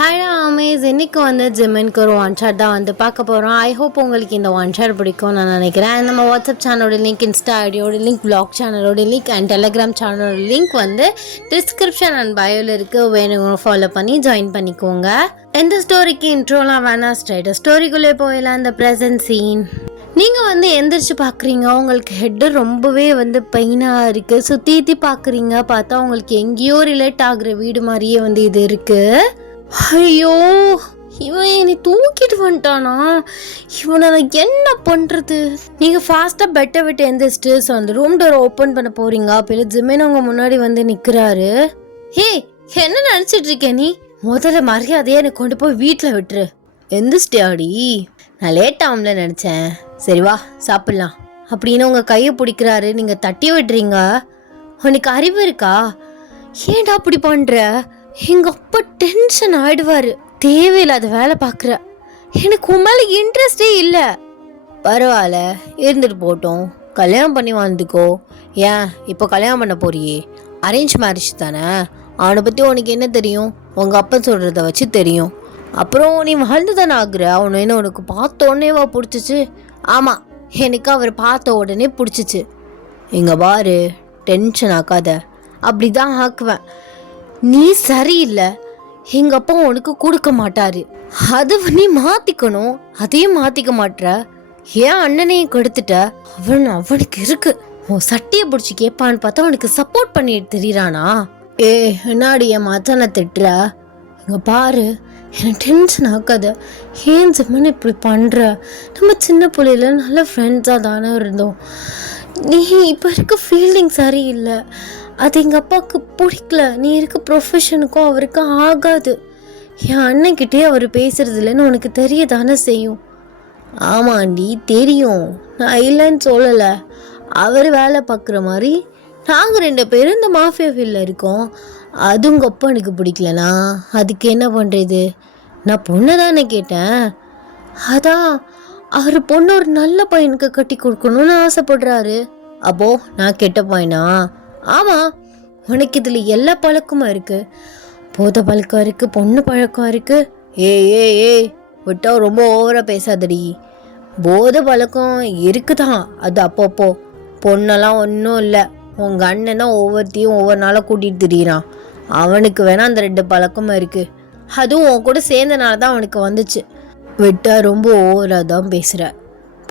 Hi ஆமேஸ், இன்னைக்கு வந்து ஜிம்மின்க்கு ஒரு ஒன் ஷாட் தான் வந்து பார்க்க போகிறோம். ஐ ஹோப் உங்களுக்கு இந்த ஒன் ஷாட் பிடிக்கும் நான் நினைக்கிறேன். நம்ம வாட்ஸ்அப் சேனலோட லிங்க், இன்ஸ்டா ஐடியோட லிங்க், பிளாக் சேனலோட லிங்க் அண்ட் டெலிகிராம் சேனலோட லிங்க் வந்து டிஸ்கிரிப்ஷன் அண்ட் பயோவில் இருக்குது. வேணுங்க ஃபாலோ பண்ணி ஜாயின் பண்ணிக்கோங்க. எந்த ஸ்டோரிக்கு இன்ட்ரோலாம் வேணாம், ஸ்ட்ரைட்டாக ஸ்டோரிக்குள்ளே போயிடலாம். அந்த ப்ரெசன்ட் சீன் நீங்கள் வந்து எந்திரிச்சு பார்க்குறீங்க, உங்களுக்கு ஹெட்டு ரொம்பவே வந்து பெயினாக இருக்குது. சுற்றி பார்க்குறீங்க, பார்த்தா உங்களுக்கு எங்கேயோ ரிலேட் ஆகுற வீடு மாதிரியே வந்து இது இருக்குது. ஐயோ, இவன் என்னை தூக்கிட்டு வந்துட்டானா? இவனை நான் என்ன பண்ணுறது? நீங்கள் ஃபாஸ்ட்டாக பெட்டை விட்டு எந்திரிச்சிட்டு அந்த ரூம் டோரை ஓப்பன் பண்ண போகிறீங்க. அப்போ ஜிம்மின் அவங்க முன்னாடி வந்து நிற்கிறாரு. ஹே, என்ன நினச்சிட்டு இருக்க நீ? முதல்ல மரியாதையே என்னை கொண்டு போய் வீட்டில் விட்டுரு. எந்திரிச்சிட்டியாடி? நான் லேட் ஆகும்ல நினச்சேன். சரி வா சாப்பிட்லாம் அப்படின்னு உங்கள் கையை பிடிக்கிறாரு. நீங்கள் தட்டி விட்டுறீங்க. உனக்கு அறிவு இருக்கா? ஏன்டா அப்படி பண்ணுற? எங்கள் அப்பா டென்ஷன் ஆகிடுவார். தேவையில்லாத வேலை பார்க்குற. எனக்கு உன் மேலே இன்ட்ரெஸ்டே இல்லை. பரவாயில்ல, இருந்துட்டு போட்டோம். கல்யாணம் பண்ணி வந்துக்கோ. ஏன் இப்போ கல்யாணம் பண்ண போறியே? அரேஞ்ச் மேரேஜ் தானே. அவனை பற்றி உனக்கு என்ன தெரியும்? உங்கள் அப்பா சொல்கிறத வச்சு தெரியும். அப்புறம் நீ வாழ்ந்து தானே ஆகுற. அவனை என்ன உனக்கு பார்த்த உடனேவா பிடிச்சிச்சு? ஆமாம், எனக்கு அவர் பார்த்த உடனே பிடிச்சிச்சு. இங்கே பாரு, டென்ஷன் ஆக்காத. அப்படி தான் ஆக்குவேன். நீ சரியில்லை. எங்கள் அப்பா உனக்கு கொடுக்க மாட்டாரு. அதை நீ மாற்றிக்கணும். அதையும் மாற்றிக்க மாட்டுற. ஏன் அண்ணனையும் கெடுத்துட்ட? அவனுக்கு இருக்கு. உன் சட்டையை பிடிச்சி கேட்பான்னு பார்த்தா அவனுக்கு சப்போர்ட் பண்ணிட்டு தெரியுறானா? என்னாடி என் மச்சானை திட்டுற? இங்கே பாரு, எனக்கு டென்ஷன் ஆக்காத. ஏன் ஜிம்மன் இப்படி பண்ணுற? நம்ம சின்ன பிள்ளையில நல்ல ஃப்ரெண்ட்ஸாக தானே இருந்தோம். நீ இப்போ இருக்க ஃபீல்டிங் சரியில்லை. அது எங்கள் அப்பாவுக்கு பிடிக்கல. நீ இருக்க ப்ரொஃபஷனுக்கும் அவருக்கு ஆகாது. என் அண்ணன்கிட்டே அவர் பேசுறதில்லன்னு உனக்கு தெரிய தானே செய்யும். ஆமாண்டி தெரியும், நான் இல்லைன்னு சொல்லலை. அவர் வேலை பார்க்குற மாதிரி நாங்கள் 2 பேரும் இந்த மாஃபியா ஃபீல்டில் இருக்கோம். அது உங்கள் அப்பா எனக்கு பிடிக்கலனா அதுக்கு என்ன பண்ணுறது? நான் பொண்ணை தானே கேட்டேன். அதான் அவர் பொண்ணு ஒரு நல்ல பையனுக்கு கட்டி கொடுக்கணும்னு ஆசைப்படுறாரு. அப்போது நான் கெட்ட பையனா? ஆமாம், உனக்கு இதில் எல்லா பழக்கமும் இருக்குது. போதை பழக்கம் இருக்குது, பொண்ணு பழக்கம் இருக்குது. ஏய் விட்டா ரொம்ப ஓவராக பேசாதடி. போதை பழக்கம் இருக்குதான், அது அப்பப்போ. பொண்ணெல்லாம் ஒன்றும் இல்லை. உங்கள் அண்ணன் தான் ஒவ்வொருத்தையும் ஒவ்வொரு நாளாக கூட்டிகிட்டு திரியிறான். அவனுக்கு வேணால் அந்த 2 பழக்கமும் இருக்குது. அதுவும் உன் கூட சேர்ந்தனால தான் அவனுக்கு வந்துச்சு. விட்டால் ரொம்ப ஓவராக தான் பேசுகிற.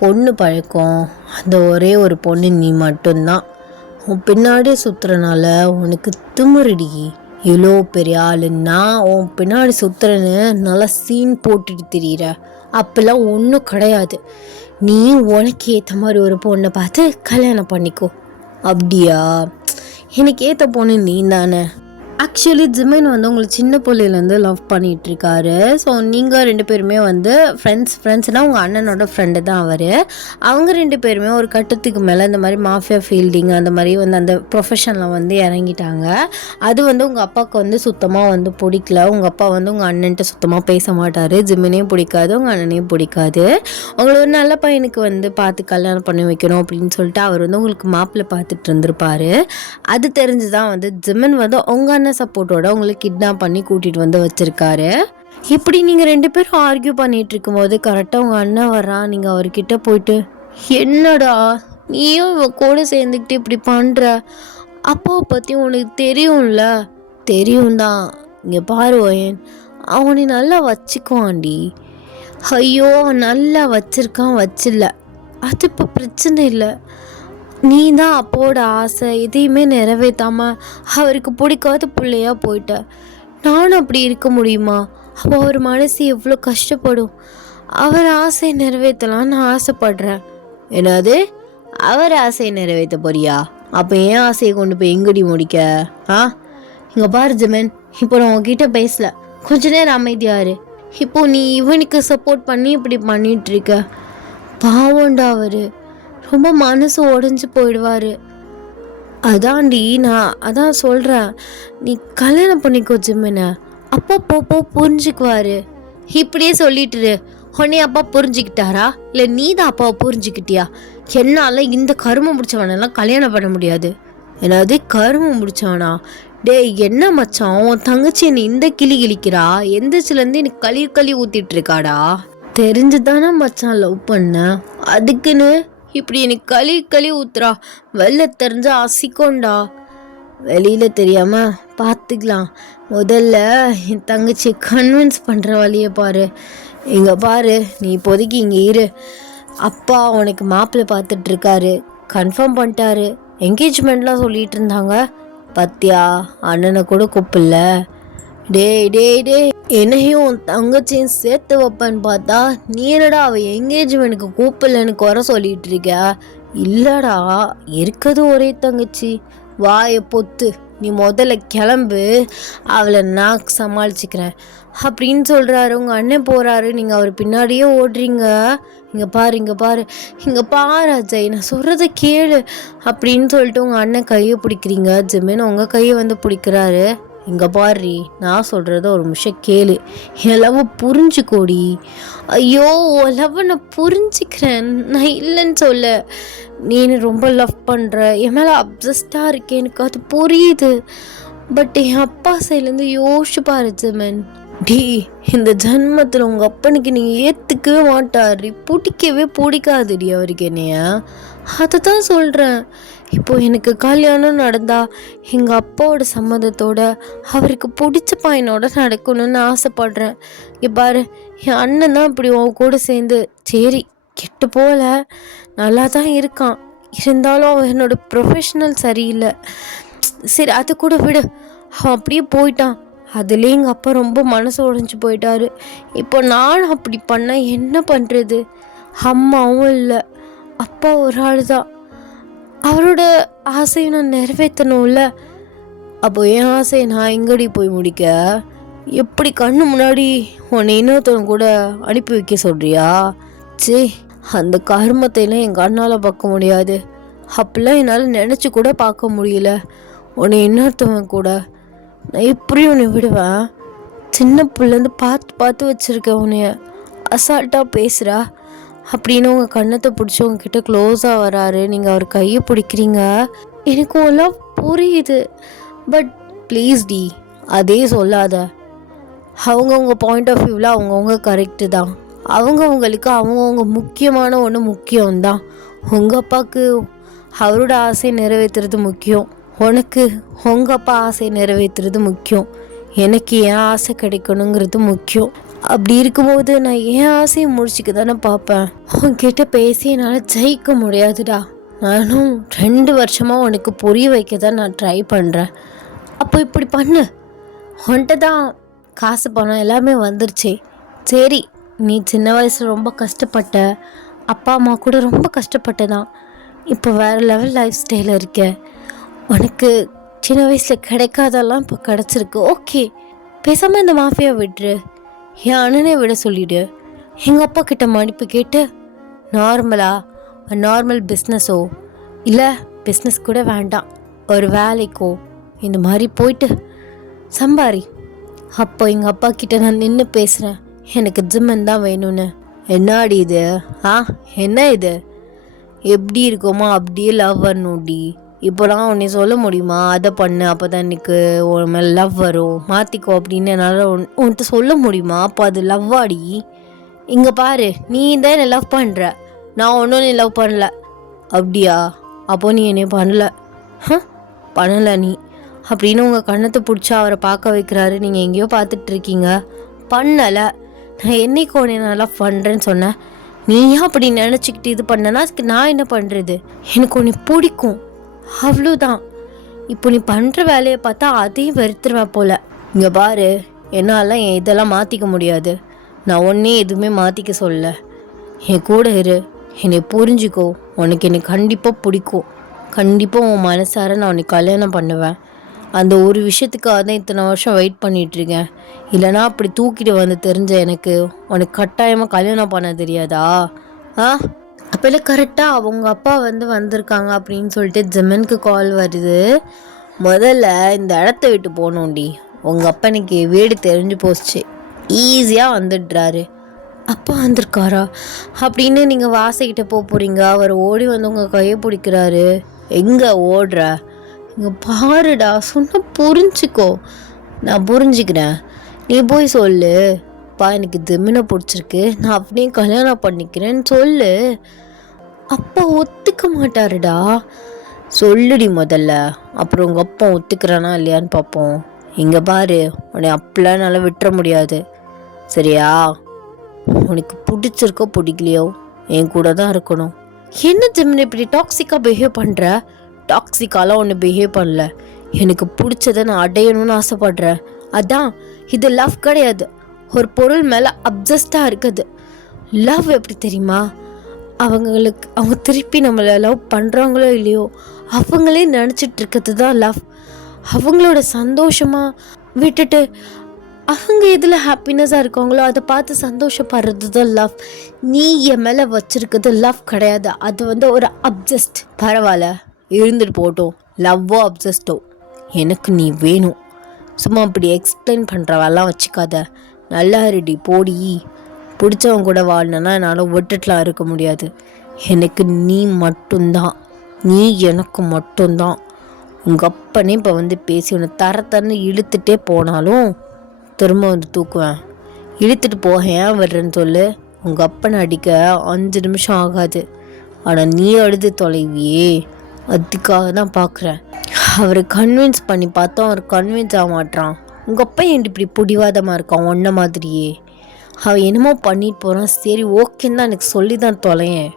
பொண்ணு பழக்கம், அந்த ஒரே ஒரு பொண்ணு நீ மட்டும்தான். உன் பின்னாடியே சுற்றுறனால உனக்கு திமிருடி. இவ்வளோ பெரிய ஆளுன்னா உன் பின்னாடி சுற்றுறன்னு நல்லா சீன் போட்டுட்டு திரியிற. அப்பெல்லாம் ஒன்றும் கிடையாது. நீ உனக்கு ஏற்ற மாதிரி ஒரு பொண்ணை பார்த்து கல்யாணம் பண்ணிக்கோ. அப்படியா? எனக்கு ஏற்ற பொண்ணு நீ தானே. ஆக்சுவலி ஜிமின் வந்து உங்களுக்கு சின்ன பிள்ளையிலேருந்து லவ் பண்ணிகிட்ருக்காரு. ஸோ நீங்கள் 2 பேருமே வந்து ஃப்ரெண்ட்ஸ்னால் உங்கள் அண்ணனோட ஃப்ரெண்டு தான் அவர். அவங்க 2 பேருமே ஒரு கட்டத்துக்கு மேலே இந்த மாதிரி மாஃபியா ஃபீல்டிங் அந்த மாதிரி வந்து அந்த ப்ரொஃபஷனில் வந்து இறங்கிட்டாங்க. அது வந்து உங்கள் அப்பாவுக்கு வந்து சுத்தமாக வந்து பிடிக்கல. உங்கள் அப்பா வந்து உங்கள் அண்ணன்ட்ட சுத்தமாக பேச மாட்டார். ஜிமினையும் பிடிக்காது, உங்கள் அண்ணனையும் பிடிக்காது. உங்களை ஒரு நல்ல பையனுக்கு வந்து பார்த்து கல்யாணம் பண்ணி வைக்கணும் அப்படின்னு சொல்லிட்டு அவர் வந்து உங்களுக்கு மாப்பிள்ளை பார்த்துட்டு இருந்திருப்பார். அது தெரிஞ்சு தான் வந்து ஜிமின் வந்து உங்கள் அண்ணன் சப்போர்ட்டோட உங்களை கிட்னாப் பண்ணி கூட்டிகிட்டு வந்து வச்சுருக்காரு. இப்படி நீங்கள் 2 பேரும் ஆர்கியூ பண்ணிகிட்டு இருக்கும்போது கரெக்டாக உங்கள் அண்ணன் வர்றான். நீங்கள் அவர்கிட்ட போயிட்டு, என்னடா நீயும் இவன் கூட சேர்ந்துக்கிட்டு இப்படி பண்ணுற? அப்பாவை பற்றி உனக்கு தெரியும்ல? தெரியும் தான். இங்கே பாரு ஓயன், அவனை நல்லா வச்சுக்குவான்டி. ஐயோ, அவன் நல்லா வச்சிருக்கான், வச்சில்ல, அது இப்போ பிரச்சனை இல்லை. நீ தான் அப்போட ஆசை எதையுமே நிறைவேற்றாமல் அவருக்கு பிடிக்காத பிள்ளையா போயிட்ட. நானும் அப்படி இருக்க முடியுமா? அப்போ அவர் மனசு எவ்வளோ கஷ்டப்படும். அவர் ஆசையை நிறைவேற்றலான்னு நான் ஆசைப்படுறேன். என்னது, அவர் ஆசையை நிறைவேற்ற போறியா? அப்போ என் ஆசையை கொண்டு போய் எங்கடி முடிக்க? இங்கே பாரு ஜிமின், இப்போ நான் உங்ககிட்ட பேசல, கொஞ்ச நேரம் அமைதியாரு. இப்போ நீ இவனுக்கு சப்போர்ட் பண்ணி இப்படி பண்ணிகிட்ருக்க. பாவண்டா அவர் ரொம்ப மனசு உடஞ்சி போயிடுவார். அதான்டி, நான் அதான் சொல்கிறேன், நீ கல்யாணம் பண்ணிக்கோ ஜிம்மினை. அப்போ புரிஞ்சுக்குவார். இப்படியே சொல்லிட்டுரு. உடனே அப்பா புரிஞ்சுக்கிட்டாரா இல்லை நீ தான் அப்பாவை புரிஞ்சுக்கிட்டியா? என்னால் இந்த கருமம் முடிச்சவனெல்லாம் கல்யாணம் பண்ண முடியாது. என்னது கருமம் முடிச்சவனா? டேய் என்ன மச்சான், உன் தங்கச்சி என்னை இந்த கிளி கிழிக்கிறா, எந்திரிச்சிலேருந்து எனக்கு களி ஊத்திட்டு இருக்காடா. தெரிஞ்சுதானே மச்சான் லவ் பண்ண, அதுக்குன்னு இப்படி எனக்கு களி ஊத்துறா. வெளில தெரிஞ்சா அசிக்கோண்டா. வெளியில தெரியாம பார்த்துக்கலாம். முதல்ல என் தங்கச்சியை கன்வின்ஸ் பண்ணுற வழியை பாரு. இங்கே பாரு, நீ இப்போதைக்கு இங்கே இரு. அப்பா உனக்கு மாப்பிள்ளை பார்த்துட்டு இருக்காரு, கன்ஃபார்ம் பண்ணிட்டாரு. என்கேஜ்மெண்ட்லாம் சொல்லிட்டு இருந்தாங்க. பத்தியா, அண்ணனை கூட கூப்பிடல. டே என்னையும் தங்கச்சியும் சேர்த்து வைப்பேன்னு பார்த்தா நீ என்னடா அவள் என்கேஜ்மெண்ட்டுக்கு கூப்பிடலன்னு குறை சொல்லிட்டு இருக்க. இல்லடா, இருக்கிறது ஒரே தங்கச்சி, வாயை பொத்து, நீ முதல்ல கிளம்பு, அவளை நான் சமாளிச்சுக்கிறேன் அப்படின்னு சொல்கிறாரு. உங்கள் அண்ணன் போகிறாரு, நீங்கள் அவர் பின்னாடியே ஓடுறீங்க. இங்கே பாரு அஜய், நான் சொல்கிறத கேளு அப்படின்னு சொல்லிட்டு உங்கள் அண்ணன் கையை பிடிக்கிறீங்க. ஜிமின் உங்கள் கையை வந்து பிடிக்கிறாரு. இங்கே பாரு, நான் சொல்கிறத ஒரு நிமிஷம் கேளு, என் லவ் புரிஞ்சுக்கோடி. ஐயோ, உன் லவ் நான் புரிஞ்சுக்கிறேன், நான் இல்லைன்னு சொல்ல. நீ ரொம்ப லவ் பண்ணுற, என் மேலே அப்சஸ்டாக இருக்கேன், எனக்கு அது புரியுது. பட் என் அப்பா சைட்லேருந்து யோசிச்சு பாரு ஜிமன். இந்த ஜன்மத்தில் உங்கள் அப்பனுக்கு நீ ஏற்றுக்கவே மாட்டாரு, பிடிக்காதுடி அவருக்கு என்னைய. அதை தான் சொல்கிறேன். இப்போது எனக்கு கல்யாணம் நடந்தா எங்கள் அப்பாவோட சம்மதத்தோட அவருக்கு பிடிச்ச பையனோட நடக்கணும்னு ஆசைப்படுறேன். இங்கே பாரு, என் அண்ணன் தான் இப்படி உன் கூட சேர்ந்து, சரி கெட்டு போல, நல்லா தான் இருக்கான், இருந்தாலும் அவன் என்னோட ப்ரொஃபஷனல் சரியில்லை. சரி அது கூட விடு, அவன் அப்படியே போயிட்டான். அதுலேயே எங்கள் அப்பா ரொம்ப மனசு உடைஞ்சு போயிட்டாரு. இப்போ நான் அப்படி பண்ண என்ன பண்ணுறது? அம்மாவும் இல்லை, அப்பா ஒரு ஆள் தான், அவரோட ஆசையை நான் நிறைவேற்றணும்ல. அப்போ என் ஆசையை நான் எங்கடி போய் முடிக்க? எப்படி கண்ணு முன்னாடி உன்னை இன்னொருத்தவங்க கூட அனுப்பி வைக்க சொல்கிறியா? அந்த கர்மத்தையெல்லாம் என் கண்ணால் பார்க்க முடியாது. அப்படிலாம் என்னால் நினச்சி கூட பார்க்க முடியல. உன்னை இன்னொருத்தவங்க கூட நான் எப்படி உன்னை விடுவேன்? சின்ன பிள்ளைலேருந்து பார்த்து வச்சுருக்கேன் உன்னைய, அசால்ட்டாக பேசுகிறா அப்படின்னு உங்கள் கண்ணத்தை பிடிச்சி உங்ககிட்ட க்ளோஸாக வராரு. நீங்கள் அவர் கையை பிடிக்கிறீங்க. எனக்கு எல்லாம் புரியுது, பட் ப்ளீஸ் டி, அதே சொல்லாத. அவங்கவுங்க பாயிண்ட் ஆஃப் வியூவில் அவங்கவுங்க கரெக்டு தான். அவங்கவுங்களுக்கு அவங்கவுங்க முக்கியமான ஒன்று முக்கியம்தான். உங்கள் அப்பாவுக்கு அவரோட ஆசையை நிறைவேற்றுறது முக்கியம், உனக்கு உங்கள் அப்பா ஆசையை நிறைவேற்றுறது முக்கியம், எனக்கு என் ஆசை கிடைக்கணுங்கிறது முக்கியம். அப்படி இருக்கும்போது நான் என் ஆசையை முடிச்சுக்க தானே பார்ப்பேன். உன்கிட்ட பேசி என்னால் ஜெயிக்க முடியாதுடா. நானும் 2 வருஷமாக உனக்கு புரிய வைக்க தான் நான் ட்ரை பண்ணுறேன். அப்போ இப்படி பண்ணு, உன்கிட்ட தான் காசு பணம் எல்லாமே வந்துருச்சே. சரி, நீ சின்ன வயசில் ரொம்ப கஷ்டப்பட்ட, அப்பா அம்மா கூட ரொம்ப கஷ்டப்பட்டதான். இப்போ வேறு லெவல் லைஃப் ஸ்டைலில் இருக்க. உனக்கு சின்ன வயசில் கிடைக்காதெல்லாம் இப்போ கிடச்சிருக்கு. ஓகே, பேசாமல் இந்த மாஃபியா விட்டுரு, என் அண்ணனை விட சொல்லிவிடு. எங்கள் அப்பா கிட்ட மன்னிப்பு கேட்டு நார்மல் பிஸ்னஸோ இல்லை பிஸ்னஸ் கூட வேண்டாம், ஒரு வேலைக்கோ இந்த மாதிரி போயிட்டு சம்பாரி. அப்போ எங்கள் அப்பா கிட்ட நான் நின்று பேசுகிறேன், எனக்கு ஜிம்மன் தான் வேணும்னு. என்னாடி இது? என்ன இது? எப்படி இருக்குமோ அப்படியே லவ் வரணும்டி. இப்போலாம் உன்னை சொல்ல முடியுமா, அதை பண்ணு அப்போ தான் எனக்கு உன் மேலே லவ் வரும், மாற்றிக்கோ அப்படின்னு என்னால் உன்கிட்ட சொல்ல முடியுமா? அப்போ அது லவ்வாடி. இங்கே பாரு, நீ தான் என்னை லவ் பண்ணுற, நான் ஒன்றும் நீ லவ் பண்ணல. அப்படியா? அப்போது நீ என்னை பண்ணலை நீ அப்படின்னு உங்கள் கண்ணத்தை பிடிச்சி அவரை பார்க்க வைக்கிறாரு. நீங்கள் எங்கேயோ பார்த்துட்ருக்கீங்க. பண்ணலை, நான் என்னைக்கு உன்னை நான் லவ் பண்ணுறேன்னு சொன்னேன். நீயா அப்படி நினச்சிக்கிட்டு இது பண்ணனா நான் என்ன பண்ணுறது? எனக்கு உன்னை பிடிக்கும், அவ்வளோதான். இப்போ நீ பண்ணுற வேலையை பார்த்தா அதையும் வெறுத்துருவேன் போல். இங்கே பாரு, என்னால் என் இதெல்லாம் மாற்றிக்க முடியாது. நான் ஒன்றே எதுவுமே மாற்றிக்க சொல்ல. என் கூட இரு, என்னை புரிஞ்சுக்கோ. உனக்கு என்னை கண்டிப்பாக பிடிக்கும், கண்டிப்பாக உன் மனசார நான் உன்னை கல்யாணம் பண்ணுவேன். அந்த ஒரு விஷயத்துக்காக தான் இத்தனை வருஷம் வெயிட் பண்ணிகிட்ருக்கேன். இல்லைனா அப்படி தூக்கிட்டு வந்து தெரிஞ்ச எனக்கு உனக்கு கட்டாயமாக கல்யாணம் பண்ண தெரியாதா? அப்போல்லாம் கரெக்டாக அவங்க அப்பா வந்திருக்காங்க அப்படின்னு சொல்லிட்டு ஜிம்மனுக்கு கால் வருது. முதல்ல இந்த இடத்த விட்டு போகணுண்டி, உங்கள் அப்பா எனக்கு வீடு தெரிஞ்சு போச்சு. ஈஸியாக வந்துடுறாரு. அப்பா வந்திருக்காரா அப்படின்னு நீங்கள் வாசகிட்ட போகிறீங்க. அவர் ஓடி வந்து உங்கள் கையை பிடிக்கிறாரு. எங்கே ஓடுற? இங்கே பாருடா, சொன்ன புரிஞ்சுக்கோ. நான் புரிஞ்சுக்கிறேன், நீ போய் சொல்லு, பா எனக்கு ஜெமினை பிடிச்சிருக்கு, நான் அப்படியே கல்யாணம் பண்ணிக்கிறேன்னு சொல்லு. அப்பா ஒத்துக்க மாட்டாருடா. சொல்லுடி முதல்ல, அப்புறம் உங்கள் அப்பா ஒத்துக்கிறானா இல்லையான்னு பார்ப்போம். இங்கே பாரு, உன்னை அப்பெல்லாம் என்னால் விட்டுற முடியாது, சரியா? உனக்கு பிடிச்சிருக்கோ பிடிக்கலையோ என் கூட தான் இருக்கணும். என்ன ஜெமினி இப்படி டாக்ஸிக்காக பிஹேவ் பண்ணுற? டாக்ஸிக்காலாம் ஒன்று பிஹேவ் பண்ணல. எனக்கு பிடிச்சதை நான் அடையணும்னு ஆசைப்படுறேன். அதான் இது லவ் கிடையாது, ஒரு பொருள் மேலே அப்சஸ்டாக இருக்குது. லவ் எப்படி தெரியுமா? அவங்க திருப்பி நம்மளை லவ் பண்ணுறாங்களோ இல்லையோ அவங்களே நினச்சிட்டு இருக்கிறது தான் லவ். அவங்களோட சந்தோஷமாக விட்டுட்டு அவங்க எதில் ஹாப்பினஸாக இருக்காங்களோ அதை பார்த்து சந்தோஷப்படுறது தான் லவ். நீ என் மேலே வச்சுருக்கிறது லவ் கிடையாது, அது ஒரு அப்ஜஸ்ட். பரவாயில்ல, இருந்துட்டு போட்டோம். லவ்வோ அப்ஜஸ்டோ எனக்கு நீ வேணும். சும்மா இப்படி எக்ஸ்பிளைன் பண்ணுறவெல்லாம் வச்சுக்காத. நல்லா ரெடி போடி. பிடிச்சவங்க கூட வாழணுன்னா என்னால் விட்டுட்டுலாம் இருக்க முடியாது. எனக்கு நீ மட்டும்தான், நீ எனக்கு மட்டும்தான். உங்கள் அப்பனே இப்போ பேசி உன்னை தரன்னு இழுத்துட்டே போனாலும் திரும்ப தூக்குவேன். இழுத்துட்டு போக ஏன் வர்றேன்னு சொல்லு. உங்கள் அப்பனை அடிக்க 5 நிமிஷம் ஆகாது. ஆனால் நீ அழுது தொலைவியே, அதுக்காக தான் பார்க்குறேன். அவரை கன்வின்ஸ் பண்ணி பார்த்தோம், அவர் கன்வின்ஸ் ஆக மாட்டான். உங்கள் அப்பா ஏன் இப்படி பிடிவாதமாக இருக்கான் ஒன்றை மாதிரியே? அவன் என்னமோ பண்ணிட்டு போகிறான், சரி ஓகேன்னு தான் எனக்கு சொல்லி தான் தொலையேன்.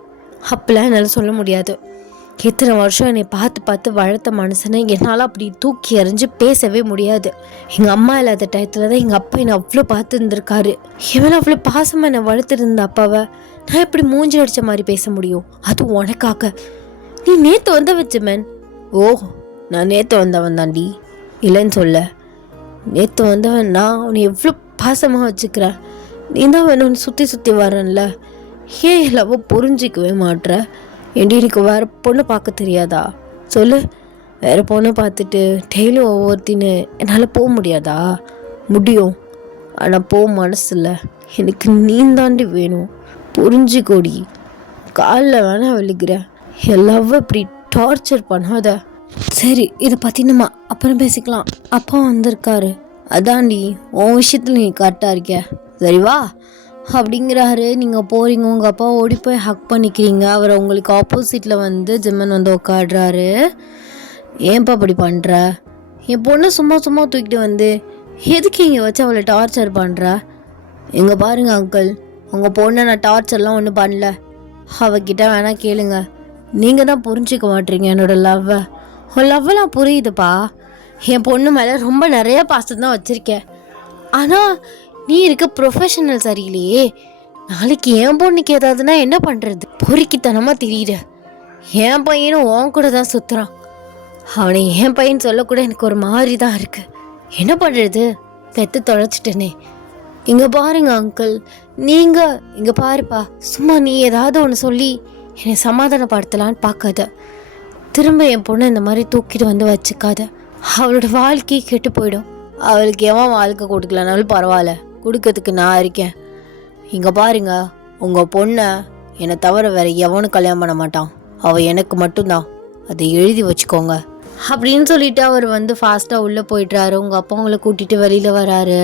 அப்பெல்லாம் என்னால் சொல்ல முடியாது. எத்தனை வருஷம் என்னை பார்த்து பார்த்து வளர்த்த மனுஷனை என்னால் அப்படி தூக்கி எறிஞ்சு பேசவே முடியாது. எங்கள் அம்மா இல்லாத டயத்தில் தான் எங்கள் அப்பா என்னை அவ்வளோ பார்த்து இருந்திருக்காரு. எவன் அவ்வளோ பாசமாக என்னை வளர்த்துருந்த அப்பாவை நான் எப்படி மூஞ்சி அடித்த மாதிரி பேச முடியும்? அதுவும் உனக்காக. நீ நேற்று வந்தவன் ஜெமன். ஓ, நான் நேற்று வந்தவன் தாண்டி, இல்லைன்னு சொல்ல. நேற்று வந்தவன் நான் உன்னை எவ்வளோ பாசமாக வச்சுக்கிறேன். நீ தான் வேணும்னு சுற்றி சுற்றி வரேன்ல, ஏன் எல்லாவோ புரிஞ்சிக்கவே மாட்ற? ஏண்டி எனக்கு வேறு பொண்ணு பார்க்க தெரியாதா? சொல்லு. வேறு பொண்ணை பார்த்துட்டு டெய்லியும் ஒவ்வொருத்தின்னு என்னால் போக முடியாதா? முடியும், ஆனால் போக மனசு இல்லை. எனக்கு நீ தாண்டி வேணும், புரிஞ்சுக்கோடி. காலில் வேணா விழுகிறேன், எல்லாவும் இப்படி டார்ச்சர் பண்ணாத. சரி, இதை பற்றி நம்ம அப்புறம் பேசிக்கலாம். அப்பா வந்திருக்காரு, அதாண்டி உன் விஷயத்தில் நீ கரெக்டாக இருக்க, சரிவா அப்படிங்கிறாரு. நீங்கள் போகிறீங்க, உங்கள் அப்பா ஓடி போய் ஹக் பண்ணிக்கிறீங்க. அவர் உங்களுக்கு ஆப்போசிட்டில் ஜிம்மன் உட்காடுறாரு. ஏன்ப்பா அப்படி பண்ணுற? என் பொண்ணை சும்மா சும்மா தூக்கிட்டு எதுக்கு இங்கே வச்சு அவளை டார்ச்சர் பண்ணுற? இங்கே பாருங்க அங்கிள், உங்கள் பொண்ணை நான் டார்ச்சர்லாம் ஒன்றும் பண்ணல. அவகிட்ட வேணால் கேளுங்க. நீங்கள் தான் புரிஞ்சிக்க மாட்டீங்க என்னோடய லவ்வை. உன் லவ்வெல்லாம் புரியுதுப்பா. என் பொண்ணு மேலே ரொம்ப நிறைய பாசம் தான் வச்சுருக்கேன். ஆனால் நீ இருக்க ப்ரொஃபஷனல் சரியில்லையே. நாளைக்கு என் பொண்ணுக்கு ஏதாவதுன்னா என்ன பண்ணுறது? பொறுக்கித்தனமாக திரியிற. என் பையனும் உன் கூட தான் சுற்றுறான். அவனை என் பையன் சொல்லக்கூட எனக்கு ஒரு மாதிரி தான் இருக்குது. என்ன பண்ணுறது? பெற்று தொலைச்சிட்டனே. இங்கே பாருங்க அங்கிள், நீங்கள் இங்கே பாருப்பா. சும்மா நீ ஏதாவது ஒன்று சொல்லி என்னை சமாதானப்படுத்தலான்னு பார்க்காத. திரும்ப என் பொண்ணை இந்த மாதிரி தூக்கிட்டு வச்சுக்காத. அவளோட வாழ்க்கையை கெட்டு போயிடும். அவளுக்கு எவன் வாழ்க்கை கொடுக்கலனாலும் பரவாயில்ல, கொடுக்கறதுக்கு நான் இருக்கேன். இங்கே பாருங்க, உங்கள் பொண்ணை என்னை தவிர வேறு எவனும் கல்யாணம் பண்ண மாட்டான். அவள் எனக்கு மட்டும்தான், அதை எழுதி வச்சுக்கோங்க அப்படின்னு சொல்லிட்டு அவர் ஃபாஸ்ட்டாக உள்ளே போயிட்டுறாரு. உங்கள் அப்பா உங்களை கூட்டிகிட்டு வெளியில் வராரு.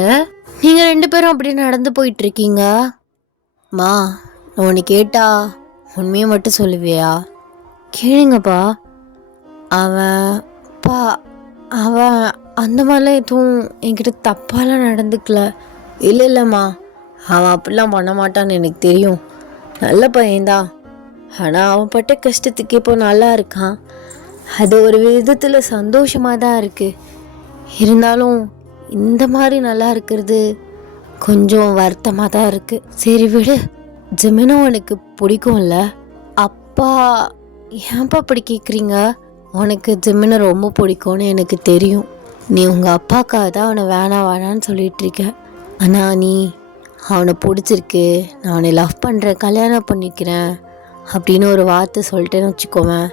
நீங்கள் 2 பேரும் அப்படியே நடந்து போயிட்டுருக்கீங்க. மா, நான் உன்னை கேட்டா உண்மையை மட்டும் சொல்லுவியா? கேளுங்கப்பா. அவன் அந்த மாதிரிலாம் எதுவும் என்கிட்ட தப்பாலாம் நடந்துக்கல. இல்லைம்மா, அவன் அப்படிலாம் பண்ண மாட்டான்னு எனக்கு தெரியும். நல்ல பையன்தான். ஆனால் அவன் பட்ட கஷ்டத்துக்கு இப்போ நல்லா இருக்கான். அது ஒரு விதத்தில் சந்தோஷமாக தான் இருக்குது. இருந்தாலும் இந்த மாதிரி நல்லா இருக்கிறது கொஞ்சம் வருத்தமாக தான் இருக்குது. சரி விடு, ஜிமினும் உனக்கு பிடிக்கும்ல? அப்பா ஏன்ப்பா அப்படி கேட்குறீங்க? உனக்கு ஜிமினை ரொம்ப பிடிக்கும்னு எனக்கு தெரியும். நீ உங்கள் அப்பாக்காக தான் அவனை வேணான்னு சொல்லிட்டு இருக்க. ஆனால் நீ அவனை பிடிச்சிருக்கு, நான் அவனை லவ் பண்ணுறேன், கல்யாணம் பண்ணிக்கிறேன் அப்படின்னு ஒரு வார்த்தை சொல்லிட்டேன்னு வச்சுக்கோவேன்.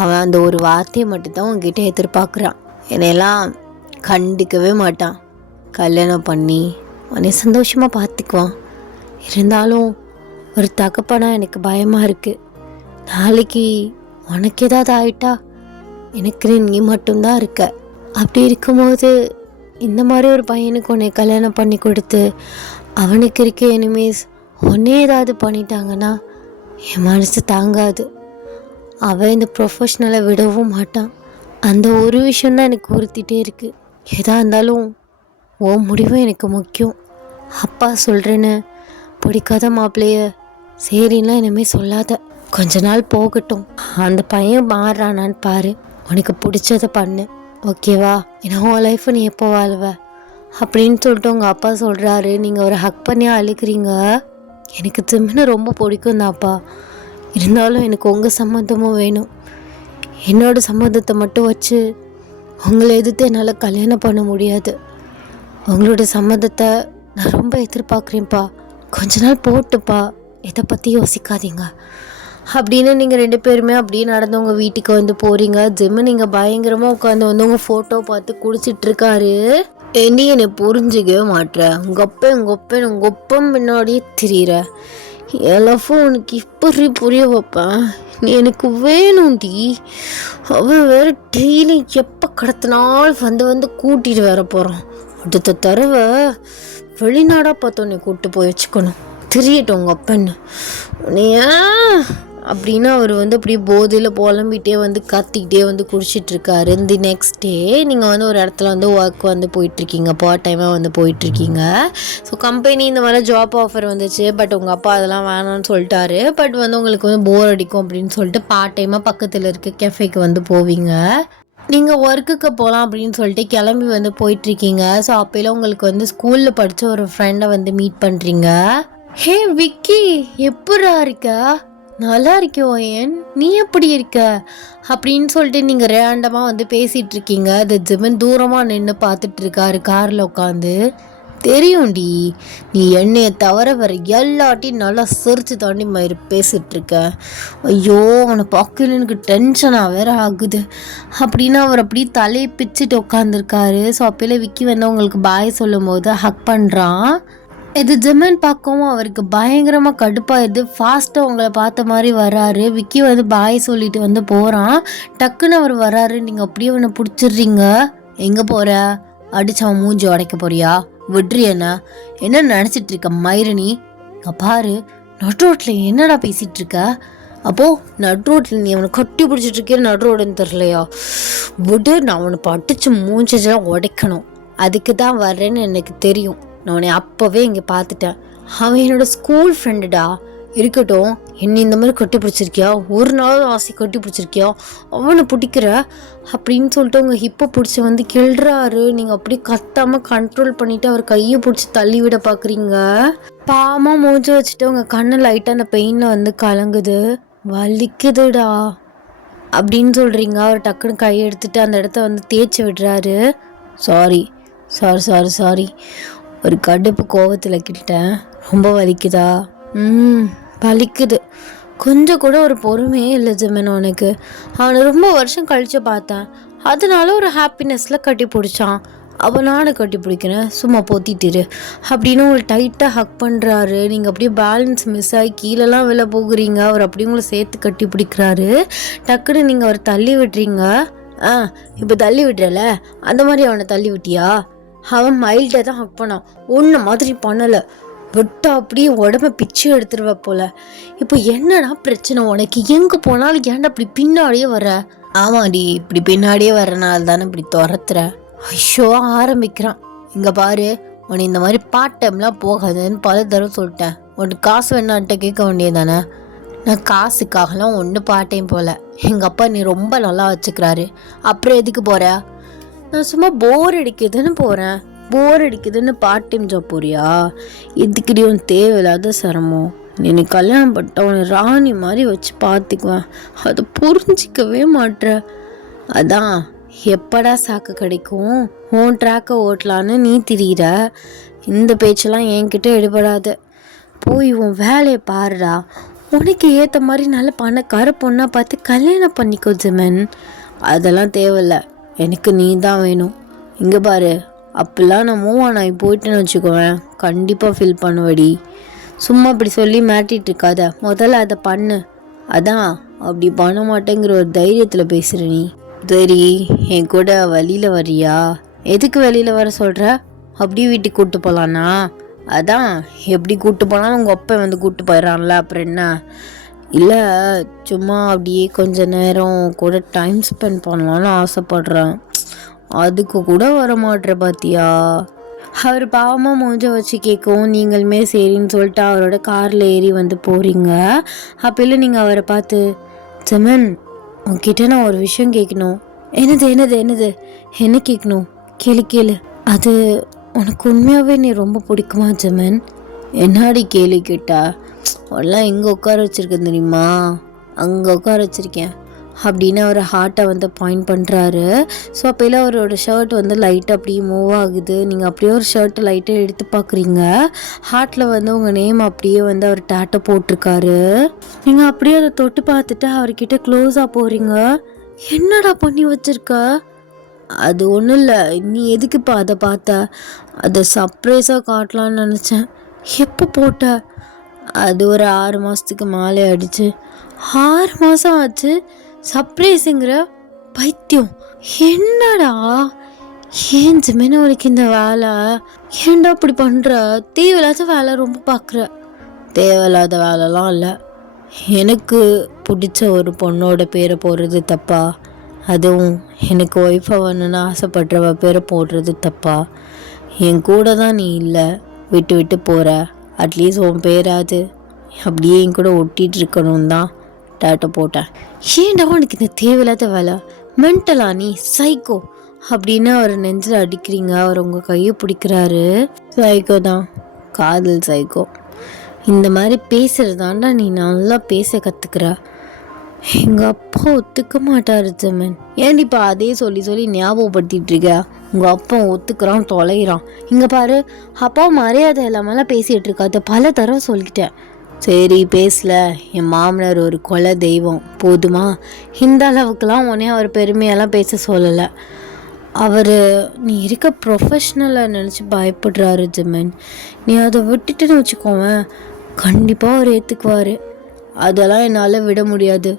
அவன் அந்த ஒரு வார்த்தையை மட்டும்தான் உங்ககிட்ட எதிர்பார்க்குறான். என்னையெல்லாம் கண்டுக்கவே மாட்டான். கல்யாணம் பண்ணி அவனை சந்தோஷமாக பார்த்துக்குவான். இருந்தாலும் ஒரு தகப்பனா எனக்கு பயமாக இருக்குது. நாளைக்கு உனக்கு ஏதாவது ஆயிட்டா எனக்கு நீ மட்டும்தான் இருக்க. அப்படி இருக்கும்போது இந்த மாதிரி ஒரு பையனுக்கு உன்னை கல்யாணம் பண்ணி கொடுத்து அவனுக்கு இருக்க எனிமீஸ் ஒன்னே ஏதாவது பண்ணிட்டாங்கன்னா என் மனசு தாங்காது. அவன் இந்த ப்ரொஃபஷ்னலை விடவும் மாட்டான். அந்த ஒரு விஷயந்தான் எனக்கு உறுத்திட்டே இருக்குது. எதா இருந்தாலும் ஓ முடிவு எனக்கு முக்கியம். அப்பா சொல்கிறேன்னு பிடிக்காத மாப்பிள்ளைய சரின்னா இனிமேல் சொல்லாத. கொஞ்ச நாள் போகட்டும், அந்த பையன் மாறுறானான்னு பாரு, உனக்கு பிடிச்சதை பண்ணு, ஓகேவா? ஏன்னா உன் லைஃப்பை நீ எப்போ வாழ்வ அப்படின்னு சொல்லிட்டு உங்கள் அப்பா சொல்கிறாரு. நீங்கள் ஒரு ஹக் பண்ணி அழுக்கிறீங்க. எனக்கு ஜிம்னு ரொம்ப பிடிக்கும் தான்ப்பா, இருந்தாலும் எனக்கு உங்கள் சம்மந்தமும் வேணும். என்னோடய சம்மந்தத்தை மட்டும் வச்சு உங்களை எதிர்த்து என்னால் கல்யாணம் பண்ண முடியாது. உங்களோட சம்மந்தத்தை நான் ரொம்ப எதிர்பார்க்குறேன்ப்பா. கொஞ்ச நாள் போட்டுப்பா, இதை பற்றி யோசிக்காதீங்க அப்படின்னு நீங்கள் 2 பேருமே அப்படியே நடந்து உங்கள் வீட்டுக்கு வந்து போகிறீங்க. ஜிம்மு நீங்கள் பயங்கரமாக உட்காந்து வந்து உங்கள் ஃபோட்டோ பார்த்து குடிச்சிட்ருக்காரு. நீ என்னை புரிஞ்சிக்கவே மாட்டேற. உங்கள் ஒப்பம் முன்னாடியே திரியிற. என் லவ் உனக்கு இப்படி புரிய வைப்பேன். நீ எனக்கு வேணும்டி. அவன் வேறு டெய்லி எப்போ கடத்தினாலும் வந்து கூட்டிகிட்டு வர போகிறான். அடுத்த தடவை வெளிநாடாக பார்த்து உன்னை கூப்பிட்டு போய் வச்சுக்கணும். தெரியட்டும் உங்கள் அப்பன்னு உன்னைய அப்படின்னு அவர் வந்து அப்படியே போதையில் புலம்பிகிட்டே வந்து கத்திக்கிட்டே வந்து குடிச்சிட்ருக்காரு. இந்த நெக்ஸ்ட் டே நீங்கள் வந்து ஒரு இடத்துல வந்து ஒர்க் வந்து போயிட்டுருக்கீங்க, பார்ட் டைமாக வந்து போயிட்டுருக்கீங்க. ஸோ கம்பெனி இந்த மாதிரி ஜாப் ஆஃபர் வந்துச்சு. பட் உங்கள் அப்பா அதெல்லாம் வேணாம்னு சொல்லிட்டாரு. பட் வந்து உங்களுக்கு வந்து போர் அடிக்கும் அப்படின்னு சொல்லிட்டு பார்ட் டைமாக பக்கத்தில் இருக்க கெஃபேக்கு வந்து போவீங்க. நீங்கள் ஒர்க்குக்கு போகலாம் அப்படின்னு சொல்லிட்டு கிளம்பி வந்து போயிட்டுருக்கீங்க. ஸோ அப்போலாம் உங்களுக்கு வந்து ஸ்கூலில் படித்த ஒரு ஃப்ரெண்டை வந்து மீட் பண்ணுறீங்க. ஹே விக்கி, எப்படா இருக்க? நல்லா இருக்கியோ ஏன், நீ எப்படி இருக்க அப்படின்னு சொல்லிட்டு நீங்கள் ரேண்டமாக வந்து பேசிகிட்டு இருக்கீங்க. அது ஜிமன் தூரமாக நின்று பார்த்துட்டு இருக்காரு காரில் உட்காந்து. தெரியும்டி, நீ என்னையை தவிர வேறு எல்லாட்டையும் நல்லா சிரிச்சு தாண்டி மயிறு பேசிகிட்ருக்க. ஐயோ அவனை பார்க்கல எனக்கு டென்ஷனாக வேற ஆகுது அப்படின்னு அவர் அப்படியே தலையை பிச்சுட்டு உட்காந்துருக்காரு. ஸோ அப்போல விக்கி வந்து அவங்களுக்கு பாய் சொல்லும் போது ஹக் பண்ணுறான். இது ஜிம்மன் பார்க்கவும் அவருக்கு பயங்கரமாக கடுப்பாயிடுது. ஃபாஸ்ட்டாக உங்களை பார்த்த மாதிரி வராரு. விக்கி வந்து பாய் சொல்லிட்டு வந்து போகிறான். டக்குன்னு அவர் வராரு. நீங்கள் அப்படியே அவனை பிடிச்சிடுறீங்க. எங்கே போகிற? அடிச்சு அவன் மூஞ்சி உடைக்க போறியா? விட்ரி என்ன நினச்சிட்டு இருக்க மயிரணி? இங்கே பாரு, நடு ரோட்டில் என்னடா பேசிகிட்டு இருக்க? அப்போது நடு ரோட்டில் நீ அவனை கட்டி பிடிச்சிட்ருக்கே, நடு ரோடுன்னு தெரிலையா? விடு, நான் அவனை அடிச்சு மூஞ்செல்லாம் உடைக்கணும். அதுக்கு தான் வர்றேன்னு எனக்கு தெரியும். நான் உன்னை அப்போவே இங்கே பார்த்துட்டேன். அவன் என்னோட ஸ்கூல் ஃப்ரெண்டுடா. இருக்கட்டும், என்னை இந்த மாதிரி கட்டி பிடிச்சிருக்கியா? ஒரு நாள் ஆசை கட்டி பிடிச்சிருக்கியா? அவனை பிடிக்கிற அப்படின்னு சொல்லிட்டு உங்கள் ஹிப்பை பிடிச்சி வந்து கிள்றாரு. நீங்கள் அப்படியே கத்தாமல் கண்ட்ரோல் பண்ணிவிட்டு அவர் கையை பிடிச்சி தள்ளி விட பார்க்குறீங்க. பாவமாக மூஞ்சி வச்சுட்டு உங்கள் கண்ணை லைட்டாக அந்த பெயினில் வந்து கலங்குது. வலிக்குதுடா அப்படின்னு சொல்கிறீங்க. அவர் டக்குன்னு கையை எடுத்துகிட்டு அந்த இடத்த வந்து தேய்ச்சி விடுறாரு. சாரி ஒரு கடுப்பு கோவத்தில் கிட்டேன். ரொம்ப வலிக்குதா? வலிக்குது. கொஞ்சம் கூட ஒரு பொறுமையே இல்லை ஜிமன் உனக்கு. அவனை ரொம்ப வருஷம் கழித்து பார்த்தேன், அதனால ஒரு ஹாப்பினஸில் கட்டி பிடிச்சான். அவன் நானும் கட்டி பிடிக்கிறேன், சும்மா பொத்திட்டுரு அப்படின்னு உங்களை டைட்டாக ஹக் பண்ணுறாரு. நீங்கள் அப்படியே பேலன்ஸ் மிஸ் ஆகி கீழெல்லாம் வெளில போகிறீங்க. அவர் அப்படியே உங்களை சேர்த்து கட்டி பிடிக்கிறாரு. டக்குன்னு நீங்கள் அவர் தள்ளி விடுறீங்க. இப்போ தள்ளி விடுறல, அந்த மாதிரி அவனை தள்ளி விட்டியா? அவன் மைல்டாக தான் ஹக் பண்ணான், ஒன்று மாதிரி பண்ணலை. விட்டா அப்படியே உடம்பை பிச்சு எடுத்துருவ போல. இப்போ என்னடா பிரச்சனை உனக்கு? எங்கே போனாலும் ஏன்டா இப்படி பின்னாடியே வர? ஆமாடி, இப்படி பின்னாடியே வரனால தானே இப்படி துரத்துற. ஐயோ ஆரம்பிக்கிறான். இங்கே பாரு, உன்னை இந்த மாதிரி பார்ட் டைம்லாம் போகாதுன்னு பல தடவை சொல்லிட்டேன். உனக்கு காசு வேணான்ட்ட கேட்க வேண்டியதானே? நான் காசுக்காகலாம் ஒன்று பார்ட் டைம் போகல. எங்கள் அப்பா நீ ரொம்ப நல்லா வச்சுக்கிறாரு. அப்புறம் எதுக்கு போகிற? நான் சும்மா போர் அடிக்குதுன்னு போகிறேன். போர் அடிக்குதுன்னு பார்ட் டைம் ஜாப் போறியா? இதுக்கிட்டே உன் தேவையில்லாத சிரமம். நீ கல்யாணம் பண்ணிட்ட உன்னை ராணி மாதிரி வச்சு பார்த்துக்குவேன். அதை புரிஞ்சிக்கவே மாட்ற. அதான் எப்படா சாக்கு கிடைக்கும் உன் ட்ராக்கை ஓட்டலான்னு நீ திரியிற. இந்த பேச்செல்லாம் என்கிட்ட எடுபடாது. போய் உன் வேலையை பாருடா. உனக்கு ஏற்ற மாதிரி நல்ல பணக்கார பொண்ணாக பார்த்து கல்யாணம் பண்ணிக்கோ ஜிமன். அதெல்லாம் தேவையில்ல, எனக்கு நீ தான் வேணும். இங்கே பாரு, அப்பெல்லாம் நான் மூவ் ஆன் ஆகி போயிட்டேன்னு வச்சுக்குவேன், கண்டிப்பாக ஃபீல் பண்ணுவடி. சும்மா அப்படி சொல்லி மாட்டிகிட்டு இருக்காத, முதல்ல அதை பண்ணு. அதான் அப்படி பண்ண மாட்டேங்கிற ஒரு தைரியத்தில் பேசுகிற நீ. சரி, என் கூட வெளியில் வரியா? எதுக்கு வெளியில் வர சொல்கிற? அப்படியே வீட்டுக்கு கூப்பிட்டு போகலான்னா? அதான், எப்படி கூப்பிட்டு போனாலும் உங்கள் அப்பா வந்து கூப்பிட்டு போயிடறான்ல, அப்புறம் என்ன? இல்லை, சும்மா அப்படியே கொஞ்ச நேரம் கூட டைம் ஸ்பெண்ட் பண்ணலான்னு ஆசைப்பட்றேன். அதுக்கு கூட வர மாட்டேற பாத்தியா? அவர் பாவமாக மூஞ்ச வச்சு கேட்கவும் நீங்களுமே சரின்னு சொல்லிட்டு அவரோட காரில் ஏறி வந்து போகிறீங்க. அப்போ இல்லை நீங்கள் அவரை பார்த்து, ஜெமன், உன்கிட்ட நான் ஒரு விஷயம் கேட்கணும். என்னது என்னது என்னது என்ன கேட்கணும்? கேளு கேளு. அது உனக்கு உண்மையாகவே நீ ரொம்ப பிடிக்குமா ஜெமன்? என்னாடி கேள்வி கேட்டா? எல்லாம் எங்கே உட்கார வச்சுருக்கேன் தெரியுமா? அங்கே உட்கார வச்சுருக்கேன் அப்படின்னு அவர் ஹார்ட்டை வந்து பாயிண்ட் பண்ணுறாரு. ஸோ அப்போல அவரோட ஷர்ட் வந்து லைட்டாக அப்படியே மூவ் ஆகுது. நீங்கள் அப்படியே ஒரு ஷர்ட்டை லைட்டாக எடுத்து பார்க்குறீங்க. ஹார்ட்டில் வந்து உங்கள் நேம் அப்படியே வந்து அவர் டேட்டை போட்டிருக்காரு. நீங்கள் அப்படியே அதை தொட்டு பார்த்துட்டு அவர்கிட்ட க்ளோஸாக போகிறீங்க. என்னடா பண்ணி வச்சுருக்க? அது ஒன்றும் இல்லை, நீ எதுக்குப்பா அதை பார்த்த? அதை சர்ப்ரைஸாக காட்டலான்னு நினச்சேன். எப்போ போட்ட? அது ஒரு 6 மாதத்துக்கு மேலே ஆயிடுச்சு. 6 மாதம் ஆச்சு சர்ப்ரைஸுங்கிற? பைத்தியம், என்னடா? ஏன் ஜிமின் அவளுக்கு இந்த வேலை? ஏன்டா இப்படி பண்ணுற? தேவையில்லாத வேலை ரொம்ப பார்க்குற. தேவையில்லாத வேலைலாம் இல்லை. எனக்கு பிடிச்ச ஒரு பொண்ணோட பேரை போடுறது தப்பா? அதுவும் எனக்கு ஒய்ஃபாக வேணும்னு ஆசைப்படுறவ பேரை போடுறது தப்பா? என் கூட தான் நீ இல்லை, விட்டு விட்டு போகிற. அட்லீஸ்ட் உன் பேராது அப்படியே என் கூட ஒட்டிகிட்டு இருக்கணும் தான் டேட்டை போட்டேன். ஏன்டா உனக்கு இந்த தேவையில்லாத வேலை? மென்டலா நீ? சைக்கோ அப்படின்னு அவர் நெஞ்சில் அடிக்கிறீங்க. அவர் உங்கள் கையை பிடிக்கிறாரு. சைக்கோ தான், காதல் சைக்கோ. இந்த மாதிரி பேசுகிறதாண்டா நீ நல்லா பேச கற்றுக்குற. எங்கள் அப்பா ஒத்துக்க மாட்டார் ஜெமன். ஏன்டி இப்போ அதே சொல்லி சொல்லி ஞாபகப்படுத்திட்டு இருக்க? உங்கள் அப்பா ஒத்துக்கிறான், தொலைகிறான். இங்கே பாரு, அப்பா மரியாதை இல்லாமலாம் பேசிகிட்டு இருக்காது, பல தடவை சொல்லிக்கிட்டேன். சரி பேசல, என் மாமனார் ஒரு கொலை தெய்வம், போதுமா? இந்த அளவுக்குலாம் உடனே அவர் பெருமையெல்லாம் பேச சொல்லலை. அவர் நீ இருக்க ப்ரொஃபஷ்னலை நினச்சி பயப்படுறாரு ஜெமன். நீ அதை விட்டுட்டுன்னு வச்சுக்கோவேன், கண்டிப்பாக அவர் ஏற்றுக்குவார். அதெல்லாம் என்னால் விட முடியாது.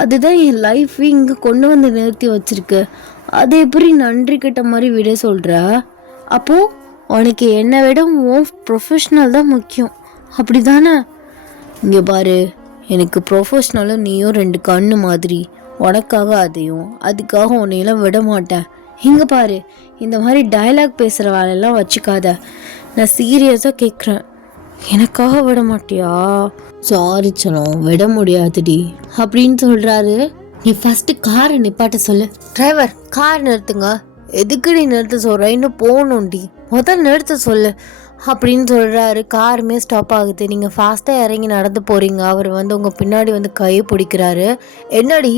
அதுதான் என் லைஃப் இங்கே கொண்டு வந்து நிறுத்தி வச்சிருக்கு. அதை எப்படி நன்றி கிட்ட மாதிரி விட சொல்கிற? அப்போது உனக்கு என்னை விட உன் ப்ரொஃபஷ்னல் தான் முக்கியம், அப்படி தானே? இங்கே பாரு, எனக்கு ப்ரொஃபஷ்னலும் நீயும் 2 கண்ணு மாதிரி. உனக்காக அதையும் அதுக்காக உன்னையெல்லாம் விட மாட்டேன். இங்கே பாரு, இந்த மாதிரி டைலாக் பேசுகிற வேலையெல்லாம் வச்சுக்காத. நான் சீரியஸாக கேட்குறேன், எனக்காக விட மாட்டியா? சாரி சனம், விட முடியாதுடி அப்படின்னு சொல்கிறாரு. நீ ஃபஸ்ட்டு காரை நிப்பாட்ட சொல்லு. டிரைவர், கார் நிறுத்துங்க. எதுக்கு நீ நிறுத்த சொல்கிற? இன்னும் போகணும்டி, முதல் நிறுத்த சொல்லு அப்படின்னு சொல்கிறாரு. காருமே ஸ்டாப் ஆகுது. நீங்கள் ஃபாஸ்ட்டாக இறங்கி நடந்து போகிறீங்க. அவர் வந்து உங்கள் பின்னாடி வந்து கையை பிடிக்கிறாரு. என்னடி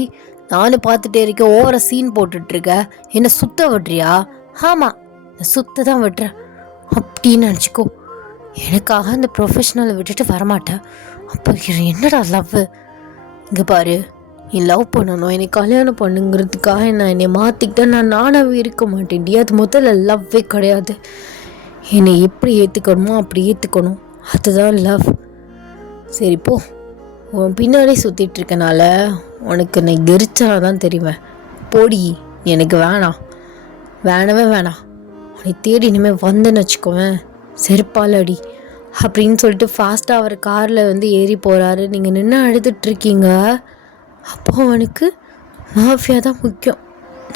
நானும் பார்த்துட்டே இருக்கேன், ஓவர சீன் போட்டுட்ருக்க, என்ன சுத்த விட்றியா? ஆமாம், நான் சுத்த தான் விட்டுறேன் அப்படின்னு நினச்சிக்கோ. எனக்காக அந்த ப்ரொஃபஷ்னலை விட்டுட்டு வரமாட்டேன். அப்போ என்னடா லவ்? இங்கே பாரு, நீ லவ் பண்ணணும், என்னை கல்யாணம் பண்ணுங்கிறதுக்காக நான் என்னை மாற்றிக்கிட்டேன். நான் நானாகவே இருக்க மாட்டேன்டி. அது முதல்ல லவ்வே கிடையாது. என்னை எப்படி ஏற்றுக்கணுமோ அப்படி ஏற்றுக்கணும், அதுதான் லவ். சரி போ, உன் பின்னாடி சுற்றிட்டு இருக்கனால உனக்கு நான் எரிச்சலாக தான் தெரிவேன். போடி, எனக்கு வேணாம், வேணவே வேணாம். உன்னை தேடி இனிமேல் வந்தேன்னு வச்சுக்கோவேன், செருப்பால் அடி அப்படின்னு சொல்லிட்டு ஃபாஸ்ட்டாக அவர் காரில் வந்து ஏறி போகிறாரு. நீங்கள் நின்று அழுதுட்ருக்கீங்க. அப்போ அவனுக்கு மாஃபியா தான் முக்கியம்,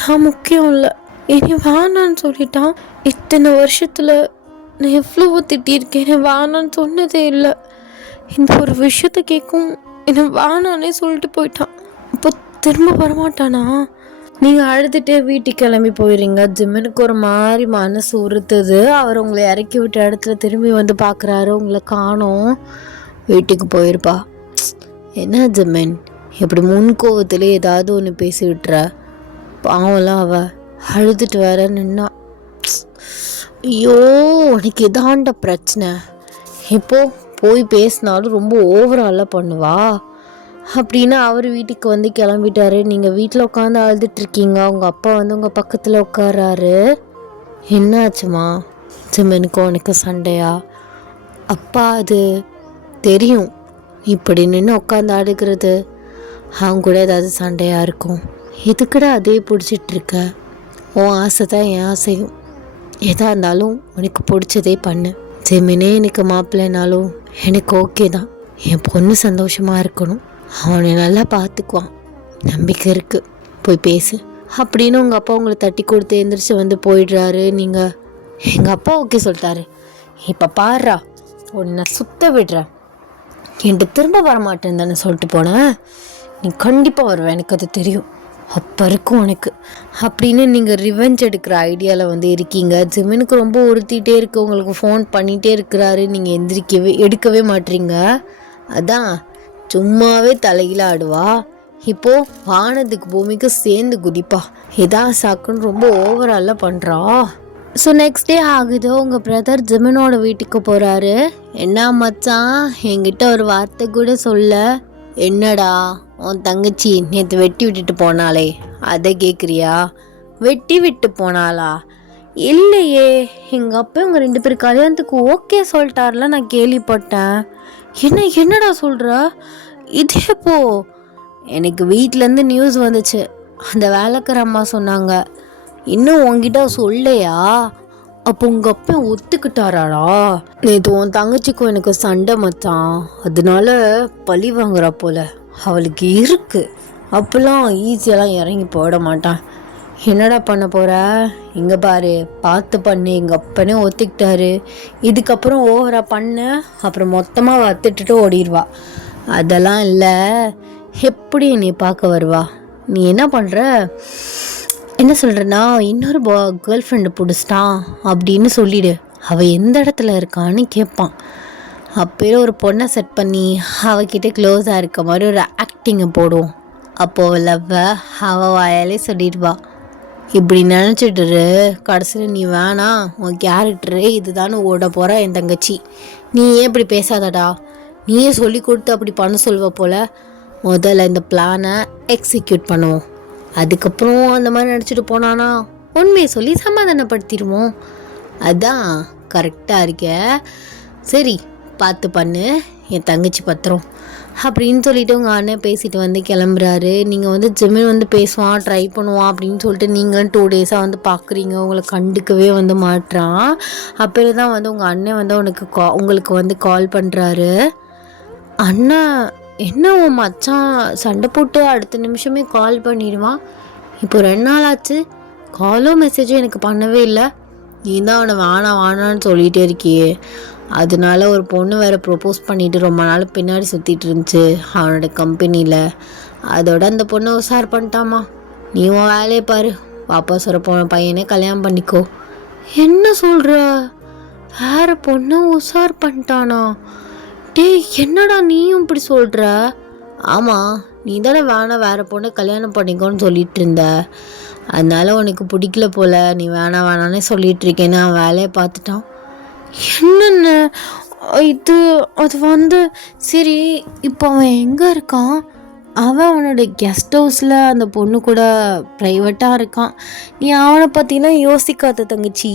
நான் முக்கியம் இல்லை. என்னை வேணான்னு சொல்லிட்டான். இத்தனை வருஷத்தில் நான் எவ்வளவோ திட்டியிருக்கேன், என்னை வேணான்னு சொன்னதே இல்லை. இந்த ஒரு விஷயத்த கேட்கும் என்னை வேணான்னே சொல்லிட்டு போயிட்டான். அப்போ திரும்ப வரமாட்டானா? நீங்கள் அழுதுகிட்டே வீட்டுக்கு கிளம்பி போயிடுறீங்க. ஜிம்மனுக்கு ஒரு மாதிரி மனசு உறுத்துது. அவர் உங்களை இறக்கி விட்ட இடத்துல திரும்பி வந்து பார்க்குறாரு, உங்களை காணோம். வீட்டுக்கு போயிருப்பா. என்ன ஜிம்மன், எப்படி முன்கோவத்தில் ஏதாவது ஒன்று பேசி விட்டுற? பாவம்லாம் அவள் அழுதுட்டு வர நின்னா. ஐயோ, உனக்கு இதாண்ட பிரச்சனை. இப்போது போய் பேசினாலும் ரொம்ப ஓவராலாக பண்ணுவா அப்படின்னு அவர் வீட்டுக்கு வந்து கிளம்பிட்டாரு. நீங்கள் வீட்டில் உட்காந்து அழுதுட்ருக்கீங்க. அவங்க அப்பா வந்து உங்கள் பக்கத்தில் உட்காராரு. என்னாச்சுமா? ஜிம்மனுக்கும் உனக்கு சண்டையா? அப்பா, அது தெரியும் இப்படி நின்று உட்காந்து அழுகிறது அவங்க கூட ஏதாவது சண்டையாக இருக்கும். எதுக்குடா அதே பிடிச்சிட்டு இருக்க? உன் ஆசை தான் என் ஆசையும். எதாக இருந்தாலும் உனக்கு பிடிச்சதே பண்ணு. ஜெமினே எனக்கு மாப்பிள்ளைனாலும் எனக்கு ஓகே தான். என் பொண்ணு சந்தோஷமாக இருக்கணும், அவனை நல்லா பார்த்துக்குவான், நம்பிக்கை இருக்குது, போய் பேசு அப்படின்னு உங்கள் அப்பா உங்களை தட்டி கொடுத்து எழுந்திரிச்சு வந்து போயிடுறாரு. நீங்கள் எங்கள் அப்பா ஓகே சொல்லிட்டாரு, இப்போ பாடுறா உன்னை சுத்த விடுறேன், என்கிட்ட திரும்ப வரமாட்டேன்னு தானே சொல்லிட்டு போனேன், நீ கண்டிப்பாக வருவேன், எனக்கு அது தெரியும், அப்போ இருக்கும் உனக்கு அப்படின்னு நீங்கள் ரிவெஞ்ச் எடுக்கிற ஐடியாவில் வந்து இருக்கீங்க. ஜெமினுக்கு ரொம்ப உறுத்திட்டே இருக்கு, உங்களுக்கு ஃபோன் பண்ணிகிட்டே இருக்கிறாரு, நீங்கள் எடுக்கவே மாட்டீங்க. அதான் சும்மாவே தலையில் ஆடுவா, இப்போது வானத்துக்கு பூமிக்கு சேர்ந்து குதிப்பா, எதா சாக்குன்னு ரொம்ப ஓவராலாக பண்ணுறா. ஸோ நெக்ஸ்ட் டே ஆகுது, உங்கள் பிரதர் ஜெமினோட வீட்டுக்கு போகிறாரு. என்ன மச்சான் என்கிட்ட ஒரு வார்த்தை கூட சொல்ல? என்னடா உன் தங்கச்சி நேற்று வெட்டி விட்டுட்டு போனாலே அதை கேட்குறியா? வெட்டி விட்டு போனாளா? இல்லையே, எங்கள் அப்பா உங்கள் 2 பேர் கல்யாணத்துக்கு ஓகே சொல்லிட்டார்ல, நான் கேள்விப்பட்டேன். என்னடா சொல்கிற? இதேப்போ எனக்கு வீட்டிலேருந்து நியூஸ் வந்துச்சு, அந்த வேலைக்கார அம்மா சொன்னாங்க. இன்னும் உங்ககிட்ட சொல்லையா? அப்போ உங்கள் அப்பா ஒத்துக்கிட்டாராடா? நேற்று உன் தங்கச்சிக்கும் எனக்கு சண்டை மச்சான், அதனால பழி வாங்குறா போல, அவளுக்கு இருக்கு, அப்பெல்லாம் ஈஸியெல்லாம் இறங்கி போட மாட்டான். என்னடா பண்ண போகிற? இங்கே பாரு, பார்த்து பண்ணு, எங்கள் அப்பனே ஒத்துக்கிட்டாரு, இதுக்கப்புறம் ஓவரா பண்ண அப்புறம் மொத்தமாக வத்துட்டுட்டு ஓடிடுவா. அதெல்லாம் இல்லை, எப்படி நீ பார்க்க வருவா? நீ என்ன பண்ணுற? என்ன சொல்கிறேன்னா, இன்னொரு கேர்ள் ஃப்ரெண்டு பிடிச்சிட்டான் அப்படின்னு சொல்லிவிடு, அவள் எந்த இடத்துல இருக்கான்னு கேட்பான். அப்போயே ஒரு பொண்ணை செட் பண்ணி அவகிட்ட க்ளோஸாக இருக்க மாதிரி ஒரு ஆக்டிங்கை போடுவோம். அப்போது லவ்வை அவள் வாயாலே சொல்லிடுவா. இப்படி நினச்சிட்டுரு, கடைசியில் நீ வேணாம், உன் கேரக்டரு இதுதானு ஓட போகிற என் தங்கச்சி, நீ ஏன் இப்படி பேசாதடா, நீயே சொல்லி கொடுத்து அப்படி பண்ண சொல்வ போல். முதல்ல இந்த பிளானை எக்ஸிக்யூட் பண்ணுவோம், அதுக்கப்புறம் அந்த மாதிரி நடிச்சிட்டு போனானா உண்மையை சொல்லி சமாதானப்படுத்திடுவோம். அதான் கரெக்டாக இருக்க. சரி பார்த்து பண்ணு, என் தங்கச்சி பத்திரம் அப்படின்னு சொல்லிட்டு உங்கள் அண்ணன் பேசிட்டு வந்து கிளம்புறாரு. நீங்கள் வந்து ஜெமின் வந்து பேசுவான், ட்ரை பண்ணுவான் அப்படின்னு சொல்லிட்டு நீங்கள் 2 டேஸாக வந்து பார்க்குறீங்க, உங்களை கண்டுக்கவே வந்து மாட்டுறான். அப்புறம் தான் வந்து உங்கள் அண்ணன் வந்து உங்களுக்கு வந்து கால் பண்ணுறாரு. அண்ணா என்ன உன் மச்சான் சண்டை போட்டு அடுத்த நிமிஷமே கால் பண்ணிடுவான், இப்போ 2 நாள் ஆச்சு, காலோ மெசேஜோ எனக்கு பண்ணவே இல்லை, நீ தான் அவனை வானான்னு சொல்லிகிட்டே இருக்கியே, அதனால ஒரு பொண்ணு வேறு ப்ரொப்போஸ் பண்ணிவிட்டு ரொம்ப நாள் பின்னாடி சுற்றிட்டு இருந்துச்சு அவனோட கம்பெனியில், அதோட அந்த பொண்ணை உஷார் பண்ணிட்டாமா, நீ உன் வேலையை பாரு, வாபஸ் வர போன பையனே கல்யாணம் பண்ணிக்கோ. என்ன சொல்கிற? வேறு பொண்ணை உஷார் பண்ணிட்டானா? டேய் என்னடா நீயும் இப்படி சொல்கிற? ஆமாம், நீ தானே வேறு பொண்ணை கல்யாணம் பண்ணிக்கோன்னு சொல்லிட்டு இருந்த, அதனால உனக்கு பிடிக்கல போல், நீ வேணான்னே சொல்லிட்டு இருக்கேன்னு அவன் வேலையை பார்த்துட்டான். என்னென்ன இது? அது வந்து சரி, இப்போ அவன் எங்கே இருக்கான்? அவன் அவனோட கெஸ்ட் ஹவுஸில் அந்த பொண்ணு கூட ப்ரைவேட்டாக இருக்கான். நீ அவனை பற்றிலாம் யோசிக்காத தங்கச்சி.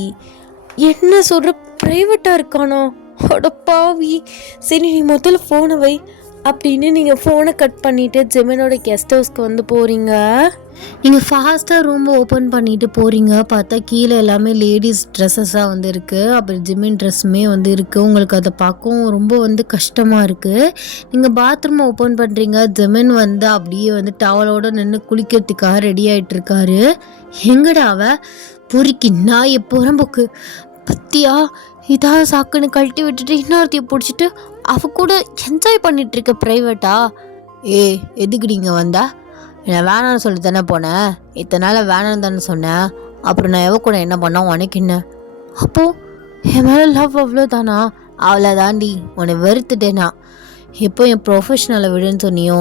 என்ன சொல்கிற? ப்ரைவேட்டாக இருக்கானோ? அடப்பாவி, சரி நீ முதல்ல ஃபோனை வை அப்படின்னு நீங்கள் ஃபோனை கட் பண்ணிவிட்டு ஜெமினோட கெஸ்ட் ஹவுஸ்க்கு வந்து போகிறீங்க. நீங்கள் ஃபாஸ்ட்டாக ரூம் ஓப்பன் பண்ணிவிட்டு போகிறீங்க, பார்த்தா கீழே எல்லாமே லேடிஸ் ட்ரெஸ்ஸஸாக வந்து இருக்குது, அப்புறம் ஜெமின் ட்ரெஸ்ஸுமே வந்து இருக்குது. உங்களுக்கு அதை பார்க்கவும் ரொம்ப வந்து கஷ்டமாக இருக்குது. நீங்கள் பாத்ரூம் ஓப்பன் பண்ணுறீங்க, ஜெமின் வந்து அப்படியே வந்து டவலோடு நின்று குளிக்கிறதுக்காக ரெடி ஆகிட்டுருக்காரு. எங்கடா பொறுக்கி நாயை புறம்போக்கு பத்தியா, இதாக சாக்குன்னு கழட்டி விட்டுட்டு இன்னொருத்தையை பிடிச்சிட்டு அவ கூட என்ஜாய் பண்ணிட்டு இருக்க ப்ரைவேட்டா? எதுக்கு நீங்கள் வந்தா? நான் வேணான்னு சொல்லி தானே போனேன், இத்தனை நாள் வேணான்னு தானே சொன்னேன், அப்புறம் நான் எவ கூட என்ன பண்ணா உனக்கு என்ன? அப்போது என் மேலே லவ் அவ்வளோதானா? அவ்வளோதாண்டி, உன்னை வெறுத்துட்டேனா? எப்போ என் ப்ரொஃபஷனலை விடுன்னு சொன்னியோ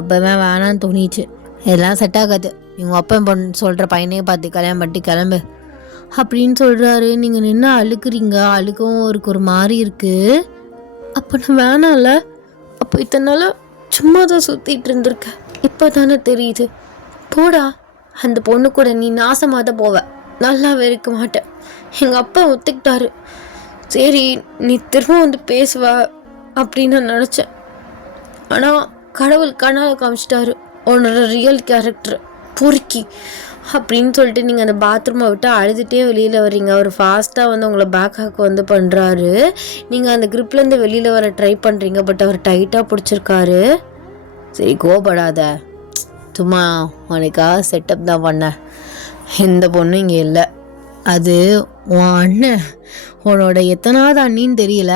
அப்போவே வேணான்னு தோணிச்சு. இதெல்லாம் செட் ஆகாது, இவங்க அப்பா சொல்கிற பையனே பார்த்து கல்யாணம் பண்ணிட்டு கிளம்பு அப்படின்னு சொல்கிறாரு. நீங்கள் நின்று அழுக்குறீங்க, அழுக்கவும் ஒரு மாதிரி இருக்குது. அப்போ நான் வேணாம்ல, அப்போ இத்தனை நாள் சும்மா தான் சுற்றிட்டு இருந்திருக்கேன், இப்போ தானே தெரியுது. போடா, அந்த பொண்ணு கூட நீ நாசமாக தான் போவ, நல்லாவே இருக்க மாட்டேன். எங்கள் அப்பா ஒத்துக்கிட்டாரு, சரி நீ திரும்ப வந்து பேசுவ அப்படின்னு நான் நினச்சேன். ஆனால் கடவுள் கனவு காமிச்சிட்டாரு உன்னோட ரியல் கேரக்டர். பொறுக்கி அப்படின்னு சொல்லிட்டு நீங்கள் அந்த பாத்ரூமை விட்டு அழுதுகிட்டே வெளியில் வர்றீங்க. அவர் ஃபாஸ்ட்டாக வந்து உங்களை பேக் ஹேக் வந்து பண்ணுறாரு. நீங்கள் அந்த க்ரிப்லேருந்து வெளியில் வர ட்ரை பண்ணுறீங்க, பட் அவர் டைட்டாக பிடிச்சிருக்காரு. சரி கோபப்படாத, சும்மா உனக்காக செட்டப் தான் பண்ண, எந்த பொண்ணும் இங்கே இல்லை. அது உன் அண்ணன், உன்னோட எத்தனாவது அண்ணின்னு தெரியல,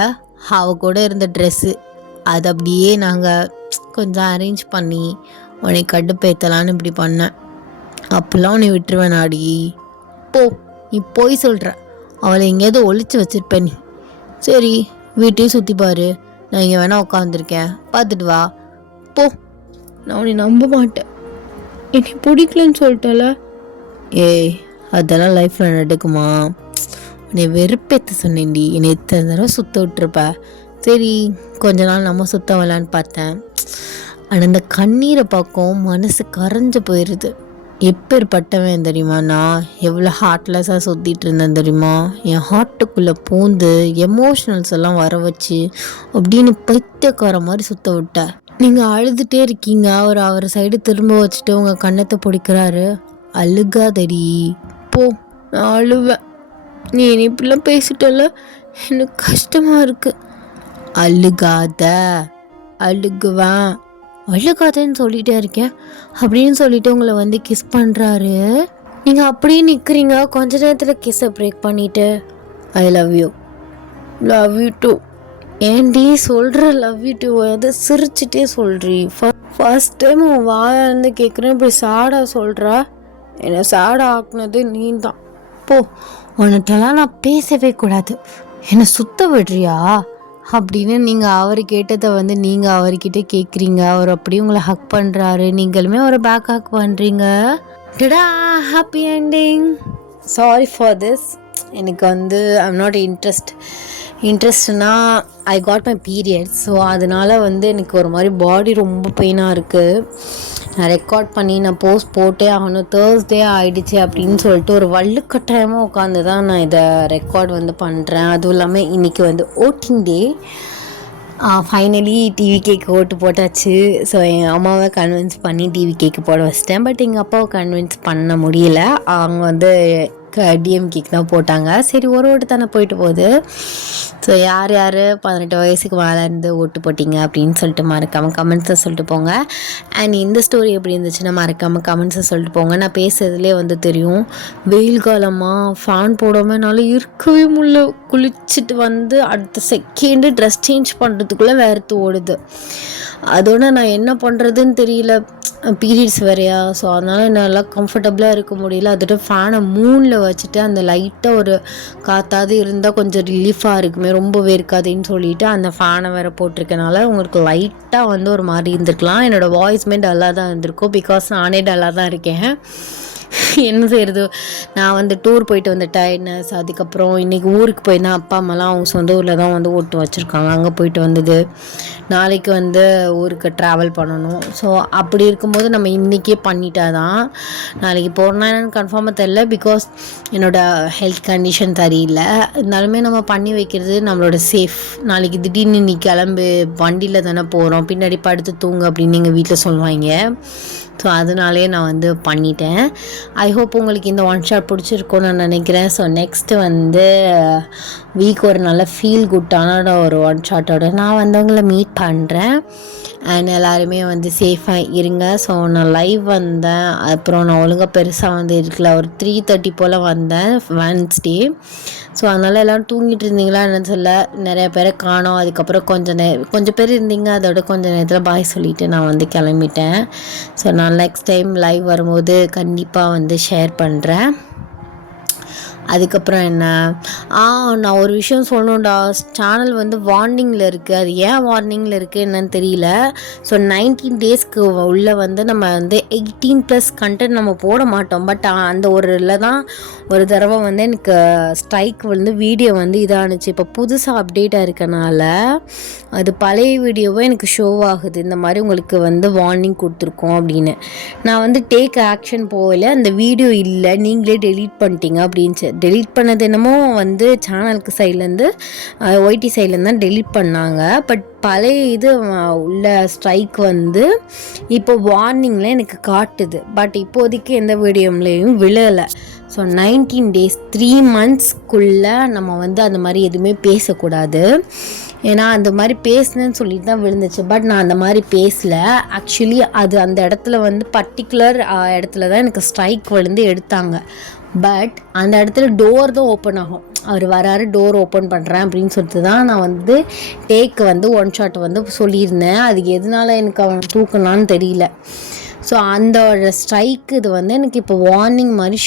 அவ கூட இருந்த ட்ரெஸ்ஸு அது அப்படியே நாங்கள் கொஞ்சம் அரேஞ்ச் பண்ணி உன்னை கடுப்பேற்றலான்னு இப்படி பண்ணேன். அப்பெல்லாம் உன்னை விட்டுருவேன் நாடி. போ, நீ போய் சொல்கிற, அவளை எங்கேயாவது ஒழிச்சு வச்சிருப்பேன் நீ. சரி வீட்டையும் சுற்றி பாரு, நான் இங்கே வேணா உட்காந்துருக்கேன், பார்த்துட்டு வா போ. நான் உன்னை நம்ப மாட்டேன், என்னை பிடிக்கலன்னு சொல்லிட்டல. ஏய் அதெல்லாம் லைஃப்பில் நடக்குமா? என்னை வெறுப்பேற்ற சொன்னேன்டி, என்னை எத்தனை தடவை சுற்ற விட்டுருப்ப. சரி கொஞ்ச நாள் நம்ம சுத்த வரலான்னு பார்த்தேன். ஆனால் அந்த கண்ணீரை பார்க்கும் மனசு கரைஞ்சு போயிடுது. எப்பேற்பட்டவன் தெரியுமா, நான் எவ்வளோ ஹார்ட்லெஸ்ஸாக சுற்றிட்டு இருந்தேன் தெரியுமா. என் ஹார்ட்டுக்குள்ளே பூந்து எமோஷனல்ஸ் எல்லாம் வர வச்சு அப்படின்னு பைத்தியக்கார மாதிரி சுற்ற விட்ட. நீங்கள் அழுதுகிட்டே இருக்கீங்க, அவர் சைடு திரும்ப வச்சுட்டு உங்கள் கண்ணத்தை பிடிக்கிறாரு. அழுகாதடி போ, நான் அழுவேன். நீ என்னை இப்படிலாம் பேசிட்டல, எனக்கு கஷ்டமாக இருக்குது. அழுகாத, அழுகுவேன், அழுகாதன்னு சொல்லிகிட்டே இருக்கேன் அப்படின்னு சொல்லிட்டு உங்களை வந்து கிஸ் பண்ணுறாரு. நீங்கள் அப்படியே நிற்கிறீங்க. கொஞ்ச நேரத்தில் கிஸ்ஸை பிரேக் பண்ணிவிட்டு I love you, love you too. ஏன்டி சொல்கிற லவ் யூ டூ எதை சிரிச்சிட்டே சொல்கிறீ? ஃபர்ஸ்ட் டைம் உன் வாயிலிருந்து கேட்குறேன், இப்படி சாடாக சொல்கிறா. என்னை சாடாக ஆக்குனது நீ தான். போ, உன்கிட்டலாம் நான் பேசவே கூடாது, என்னை சுத்த விடுறியா அப்படின்னு நீங்கள் அவர் கேட்டதை வந்து நீங்கள் அவர்கிட்ட கேட்குறீங்க. அவர் அப்படியே உங்களை ஹக் பண்ணுறாரு, நீங்களுமே அவரை பேக் ஹக் பண்ணுறீங்க. Tata, happy ending. Sorry for this. எனக்கு வந்து ஐம் நாட் இன்ட்ரெஸ்ட்னா I got my periods. So அதனால் வந்து எனக்கு ஒரு மாதிரி பாடி ரொம்ப பெயினாக இருக்குது. நான் ரெக்கார்ட் பண்ணி நான் போஸ்ட் போட்டே ஆகணும், தேர்ஸ்டே ஆகிடுச்சு அப்படின்னு சொல்லிட்டு ஒரு வள்ளுக்கட்டாயமாக உட்காந்து தான் நான் இதை ரெக்கார்ட் வந்து பண்ணுறேன். அதுவும் இல்லாமல் இன்றைக்கி வந்து ஓட்டிங் டே. ஃபைனலி டிவிகேக்கு ஓட்டு போட்டாச்சு. ஸோ என் அம்மாவை கன்வின்ஸ் பண்ணி டிவிகேக்கு போட வச்சிட்டேன். பட் எங்கள் அப்பாவை கன்வின்ஸ் பண்ண முடியல. அவங்க வந்து டிஎம்கேக்கு தான் போட்டாங்க. சரி ஒரு ஓட்டு தானே போயிட்டு போகுது. ஸோ யார் 18 வயசுக்கு மேலே இருந்து ஓட்டு போட்டிங்க அப்படின்னு சொல்லிட்டு மறக்காமல் கமெண்ட்ஸை சொல்லிட்டு போங்க. அண்ட் இந்த ஸ்டோரி எப்படி இருந்துச்சுன்னா மறக்காமல் கமெண்ட்ஸை சொல்லிட்டு போங்க. நான் பேசுறதுலேயே வந்து தெரியும், வெயில் காலமாக ஃபேன் போடாமல் என்னால் இருக்கவே முடியல. குளிச்சுட்டு வந்து அடுத்த செகண்டு ட்ரெஸ் சேஞ்ச் பண்ணுறதுக்குள்ளே வேர்த்து ஓடுது. அதோட நான் என்ன பண்ணுறதுன்னு தெரியல, பீரியட்ஸ் வேறையா. ஸோ அதனால் என்னால் கம்ஃபர்டபுளாக இருக்க முடியல. அதோட ஃபேனை 3ல் வச்சுட்டு அந்த லைட்டாக ஒரு காற்றாவது இருந்தால் கொஞ்சம் ரிலீஃபாக இருக்குமே, ரொம்பவே இருக்காதுன்னு சொல்லிவிட்டு அந்த ஃபேனை வேறு போட்டிருக்கனால உங்களுக்கு லைட்டாக வந்து ஒரு மாதிரி இருந்திருக்கலாம். என்னோடய வாய்ஸ்மே டல்லாக தான் இருந்திருக்கும், பிகாஸ் நானே டல்லாக தான் இருக்கேன். என்ன செய்கிறது, நான் வந்து டூர் போயிட்டு வந்த டயர்ட்னஸ், அதுக்கப்புறம் இன்றைக்கி ஊருக்கு போயிருந்தேன். அப்பா அம்மாலாம் அவங்க சொந்த ஊரில் தான் வந்து ஓட்டு வச்சுருக்காங்க, அங்கே போயிட்டு வந்தது. நாளைக்கு வந்து ஊருக்கு ட்ராவல் பண்ணணும். ஸோ அப்படி இருக்கும்போது நம்ம இன்றைக்கே பண்ணிட்டா தான் நாளைக்கு போகிறோன்னா என்னென்னு கன்ஃபார்மாக தெரில, பிகாஸ் என்னோடய ஹெல்த் கண்டிஷன் சரியில்லை. இருந்தாலுமே நம்ம பண்ணி வைக்கிறது நம்மளோட சேஃப். நாளைக்கு திடீர்னு நீ கிளம்பு, வண்டியில் தானே போகிறோம், பின்னாடி படுத்து தூங்கு அப்படின்னு எங்கள் வீட்டில் சொல்லுவாங்க. ஸோ அதனாலே நான் வந்து பண்ணிட்டேன். ஐ ஹோப் உங்களுக்கு இந்த ஒன் ஷாட் பிடிச்சிருக்கும்னு நான் நினைக்கிறேன். ஸோ நெக்ஸ்ட்டு வந்து வீக் ஒரு நல்ல ஃபீல் குட்டான ஒரு ஒன் ஷாட்டோட நான் வந்து உங்களை மீட் பண்ணுறேன். அண்ட் எல்லாருமே வந்து சேஃபாக இருங்க. ஸோ நான் லைவ் வந்தேன், அப்புறம் நான் ஒழுங்காக பெருசாக வந்து இருக்கல, ஒரு 3:30 போல் வந்தேன் வெட்னஸ்டே. ஸோ அதனால் எல்லோரும் தூங்கிட்டு இருந்தீங்களா என்னன்னு சொல்ல, நிறைய பேரை காணோம். அதுக்கப்புறம் கொஞ்சம் பேர் இருந்தீங்க, அதோட கொஞ்சம் நேரத்தில் பாய் சொல்லிவிட்டு நான் வந்து கிளம்பிட்டேன். ஸோ நான் நெக்ஸ்ட் டைம் லைவ் வரும்போது கண்டிப்பாக வந்து ஷேர் பண்ணுறேன். அதுக்கப்புறம் என்ன, நான் ஒரு விஷயம் சொல்லணும்டா. சேனல் வந்து வார்னிங்கில் இருக்குது. அது ஏன் வார்னிங்கில் இருக்குது என்னன்னு தெரியல. ஸோ 19 டேஸ்க்கு உள்ளே வந்து நம்ம வந்து 18+ கண்டென்ட் நம்ம போட மாட்டோம். பட் அந்த தான் ஒரு தடவை வந்து எனக்கு ஸ்ட்ரைக் வந்து வீடியோ வந்து இதானுச்சு. இப்போ புதுசாக அப்டேட்டாக இருக்கனால அது பழைய வீடியோவை எனக்கு ஷோ ஆகுது, இந்த மாதிரி உங்களுக்கு வந்து வார்னிங் கொடுத்துருக்கோம் அப்படின்னு. நான் வந்து டேக் ஆக்ஷன் போகல, அந்த வீடியோ இல்லை, நீங்களே டெலீட் பண்ணிட்டீங்க அப்படின்ச்சு. டெலீட் பண்ணது என்னமோ வந்து சேனலுக்கு சைட்லேருந்து ஒய்டி சைட்லேருந்து தான் டெலீட் பண்ணாங்க. பட் பழைய இது உள்ள ஸ்ட்ரைக் வந்து இப்போ வார்னிங்கில் எனக்கு காட்டுது. பட் இப்போதைக்கு எந்த வீடியோலையும் விழலை. ஸோ 19 days 3 monthsக்குள்ளே நம்ம வந்து அந்த மாதிரி எதுவுமே பேசக்கூடாது. ஏன்னா அந்த மாதிரி பேசுனேன்னு சொல்லிட்டு தான் விழுந்துச்சு. பட் நான் அந்த மாதிரி பேசலை. ஆக்சுவலி அது அந்த இடத்துல வந்து பர்டிகுலர் இடத்துல தான் எனக்கு ஸ்ட்ரைக் விழுந்து எடுத்தாங்க. பட் அந்த இடத்துல டோர் தான் ஓப்பன் ஆகும். அவர் வராரு, டோர் ஓப்பன் பண்ணுறேன் அப்படின்னு சொல்லிட்டு தான் நான் வந்து டேக் வந்து 1 shot வந்து சொல்லியிருந்தேன். அதுக்கு எதனால எனக்கு அவன் தூக்குனான்னு தெரியல. ஸோ அந்த ஸ்ட்ரைக்கு இது வந்து எனக்கு இப்போ வார்னிங் மாதிரி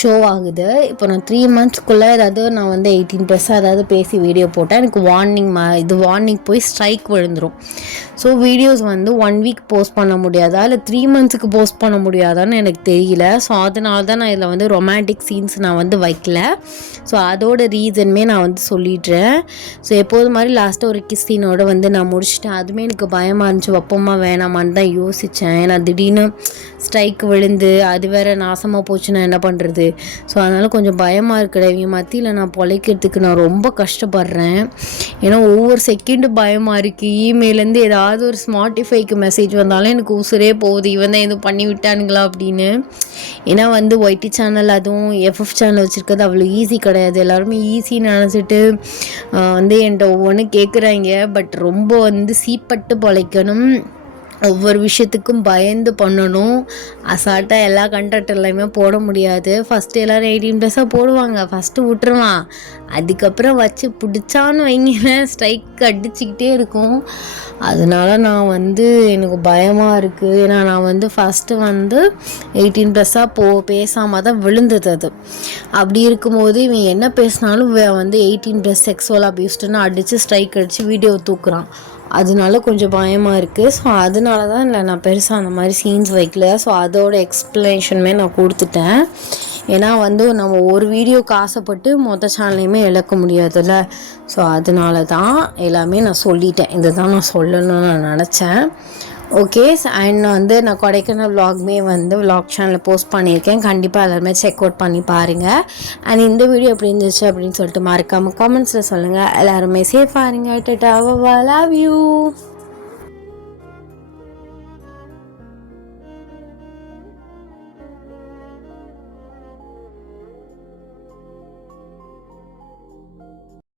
ஷோ ஆகுது. இப்போ நான் 3 monthsக்குள்ளே ஏதாவது நான் வந்து 18+ ஏதாவது பேசி வீடியோ போட்டால் எனக்கு வார்னிங் போய் ஸ்ட்ரைக் விழுந்துடும். ஸோ வீடியோஸ் வந்து 1 week போஸ்ட் பண்ண முடியாதா இல்லை 3 monthsக்கு போஸ்ட் பண்ண முடியாதான்னு எனக்கு தெரியல. ஸோ அதனால தான் நான் இதில் வந்து ரொமான்டிக் சீன்ஸ் நான் வந்து வைக்கல. ஸோ அதோட ரீசனுமே நான் வந்து சொல்லிடுறேன். ஸோ எப்போது மாதிரி லாஸ்ட்டாக ஒரு கிஸ் சீனோட வந்து நான் முடிச்சிட்டேன். அதுவுமே எனக்கு பயமாக இருந்துச்சு, வைப்போமா வேணாமான்னு தான் யோசித்தேன். ஏன்னா திடீர்னு ஸ்ட்ரைக் விழுந்து அது வேறு நாசமாக போச்சுன்னா என்ன பண்ணுறது. ஸோ அதனால் கொஞ்சம் பயமாக இருக்கிற இவங்க மத்தியில் நான் பொழைக்கிறதுக்கு நான் ரொம்ப கஷ்டப்படுறேன். ஏன்னா ஒவ்வொரு செகண்டும் பயமாக இருக்குது. இமெயிலேருந்து ஏதாவது ஒரு ஸ்மார்ட்டிஃபைக்கு மெசேஜ் வந்தாலும் எனக்கு உசுரே போகுது, இவன் தான் எதுவும் பண்ணி விட்டானுங்களா அப்படின்னு. ஏன்னா வந்து ஒய்டி சேனல் அதுவும் FF சேனல் வச்சுருக்கிறது அவ்வளோ ஈஸி கிடையாது. எல்லாருமே ஈஸின்னு நினச்சிட்டு வந்து என்கிட்ட ஒவ்வொன்று கேட்குறாங்க. பட் ரொம்ப வந்து சீப்பட்டு பொழைக்கணும், ஒவ்வொரு விஷயத்துக்கும் பயந்து பண்ணணும். அசால்ட்டாக எல்லா கண்டென்ட்லையுமே போட முடியாது. ஃபஸ்ட்டு எல்லோரும் 18+ போடுவாங்க, ஃபஸ்ட்டு விட்டுருவான். அதுக்கப்புறம் வச்சு பிடிச்சான்னு வைங்களேன் ஸ்ட்ரைக் அடிச்சுக்கிட்டே இருக்கும். அதனால நான் வந்து எனக்கு பயமாக இருக்குது. ஏன்னா நான் வந்து ஃபஸ்ட்டு வந்து 18+ பேசாமல் தான் விழுந்தது. அது அப்படி இருக்கும்போது இவன் என்ன பேசினாலும் வந்து 18+ செக்ஸுவல் அபியூஸ்டுன்னு அடித்து ஸ்ட்ரைக் அடித்து வீடியோ தூக்குறான். அதனால கொஞ்சம் பயமாக இருக்குது. ஸோ அதனால தான் இல்லை நான் பெருசாக அந்த மாதிரி சீன்ஸ் வைக்கல. ஸோ அதோட எக்ஸ்ப்ளனேஷனுமே நான் கொடுத்துட்டேன். ஏன்னா வந்து நம்ம ஒரு வீடியோக்கு ஆசைப்பட்டு மொத்த சேனலையுமே இழக்க முடியாதுல்ல. ஸோ அதனால தான் எல்லாமே நான் சொல்லிட்டேன். இதை தான் நான் சொல்லணும்னு நான் நினச்சேன். ஓகே. அண்ட் வந்து நான் கொடைக்கானல் விலாகுமே வந்து விலாக் சேனலில் போஸ்ட் பண்ணியிருக்கேன். கண்டிப்பாக எல்லாருமே செக் அவுட் பண்ணி பாருங்கள். அண்ட் இந்த வீடியோ எப்படி இருந்துச்சு அப்படின்னு சொல்லிட்டு மறக்காமல் கமெண்ட்ஸில் சொல்லுங்கள். எல்லாருமே சேஃபாக இருங்க. Tata, love you.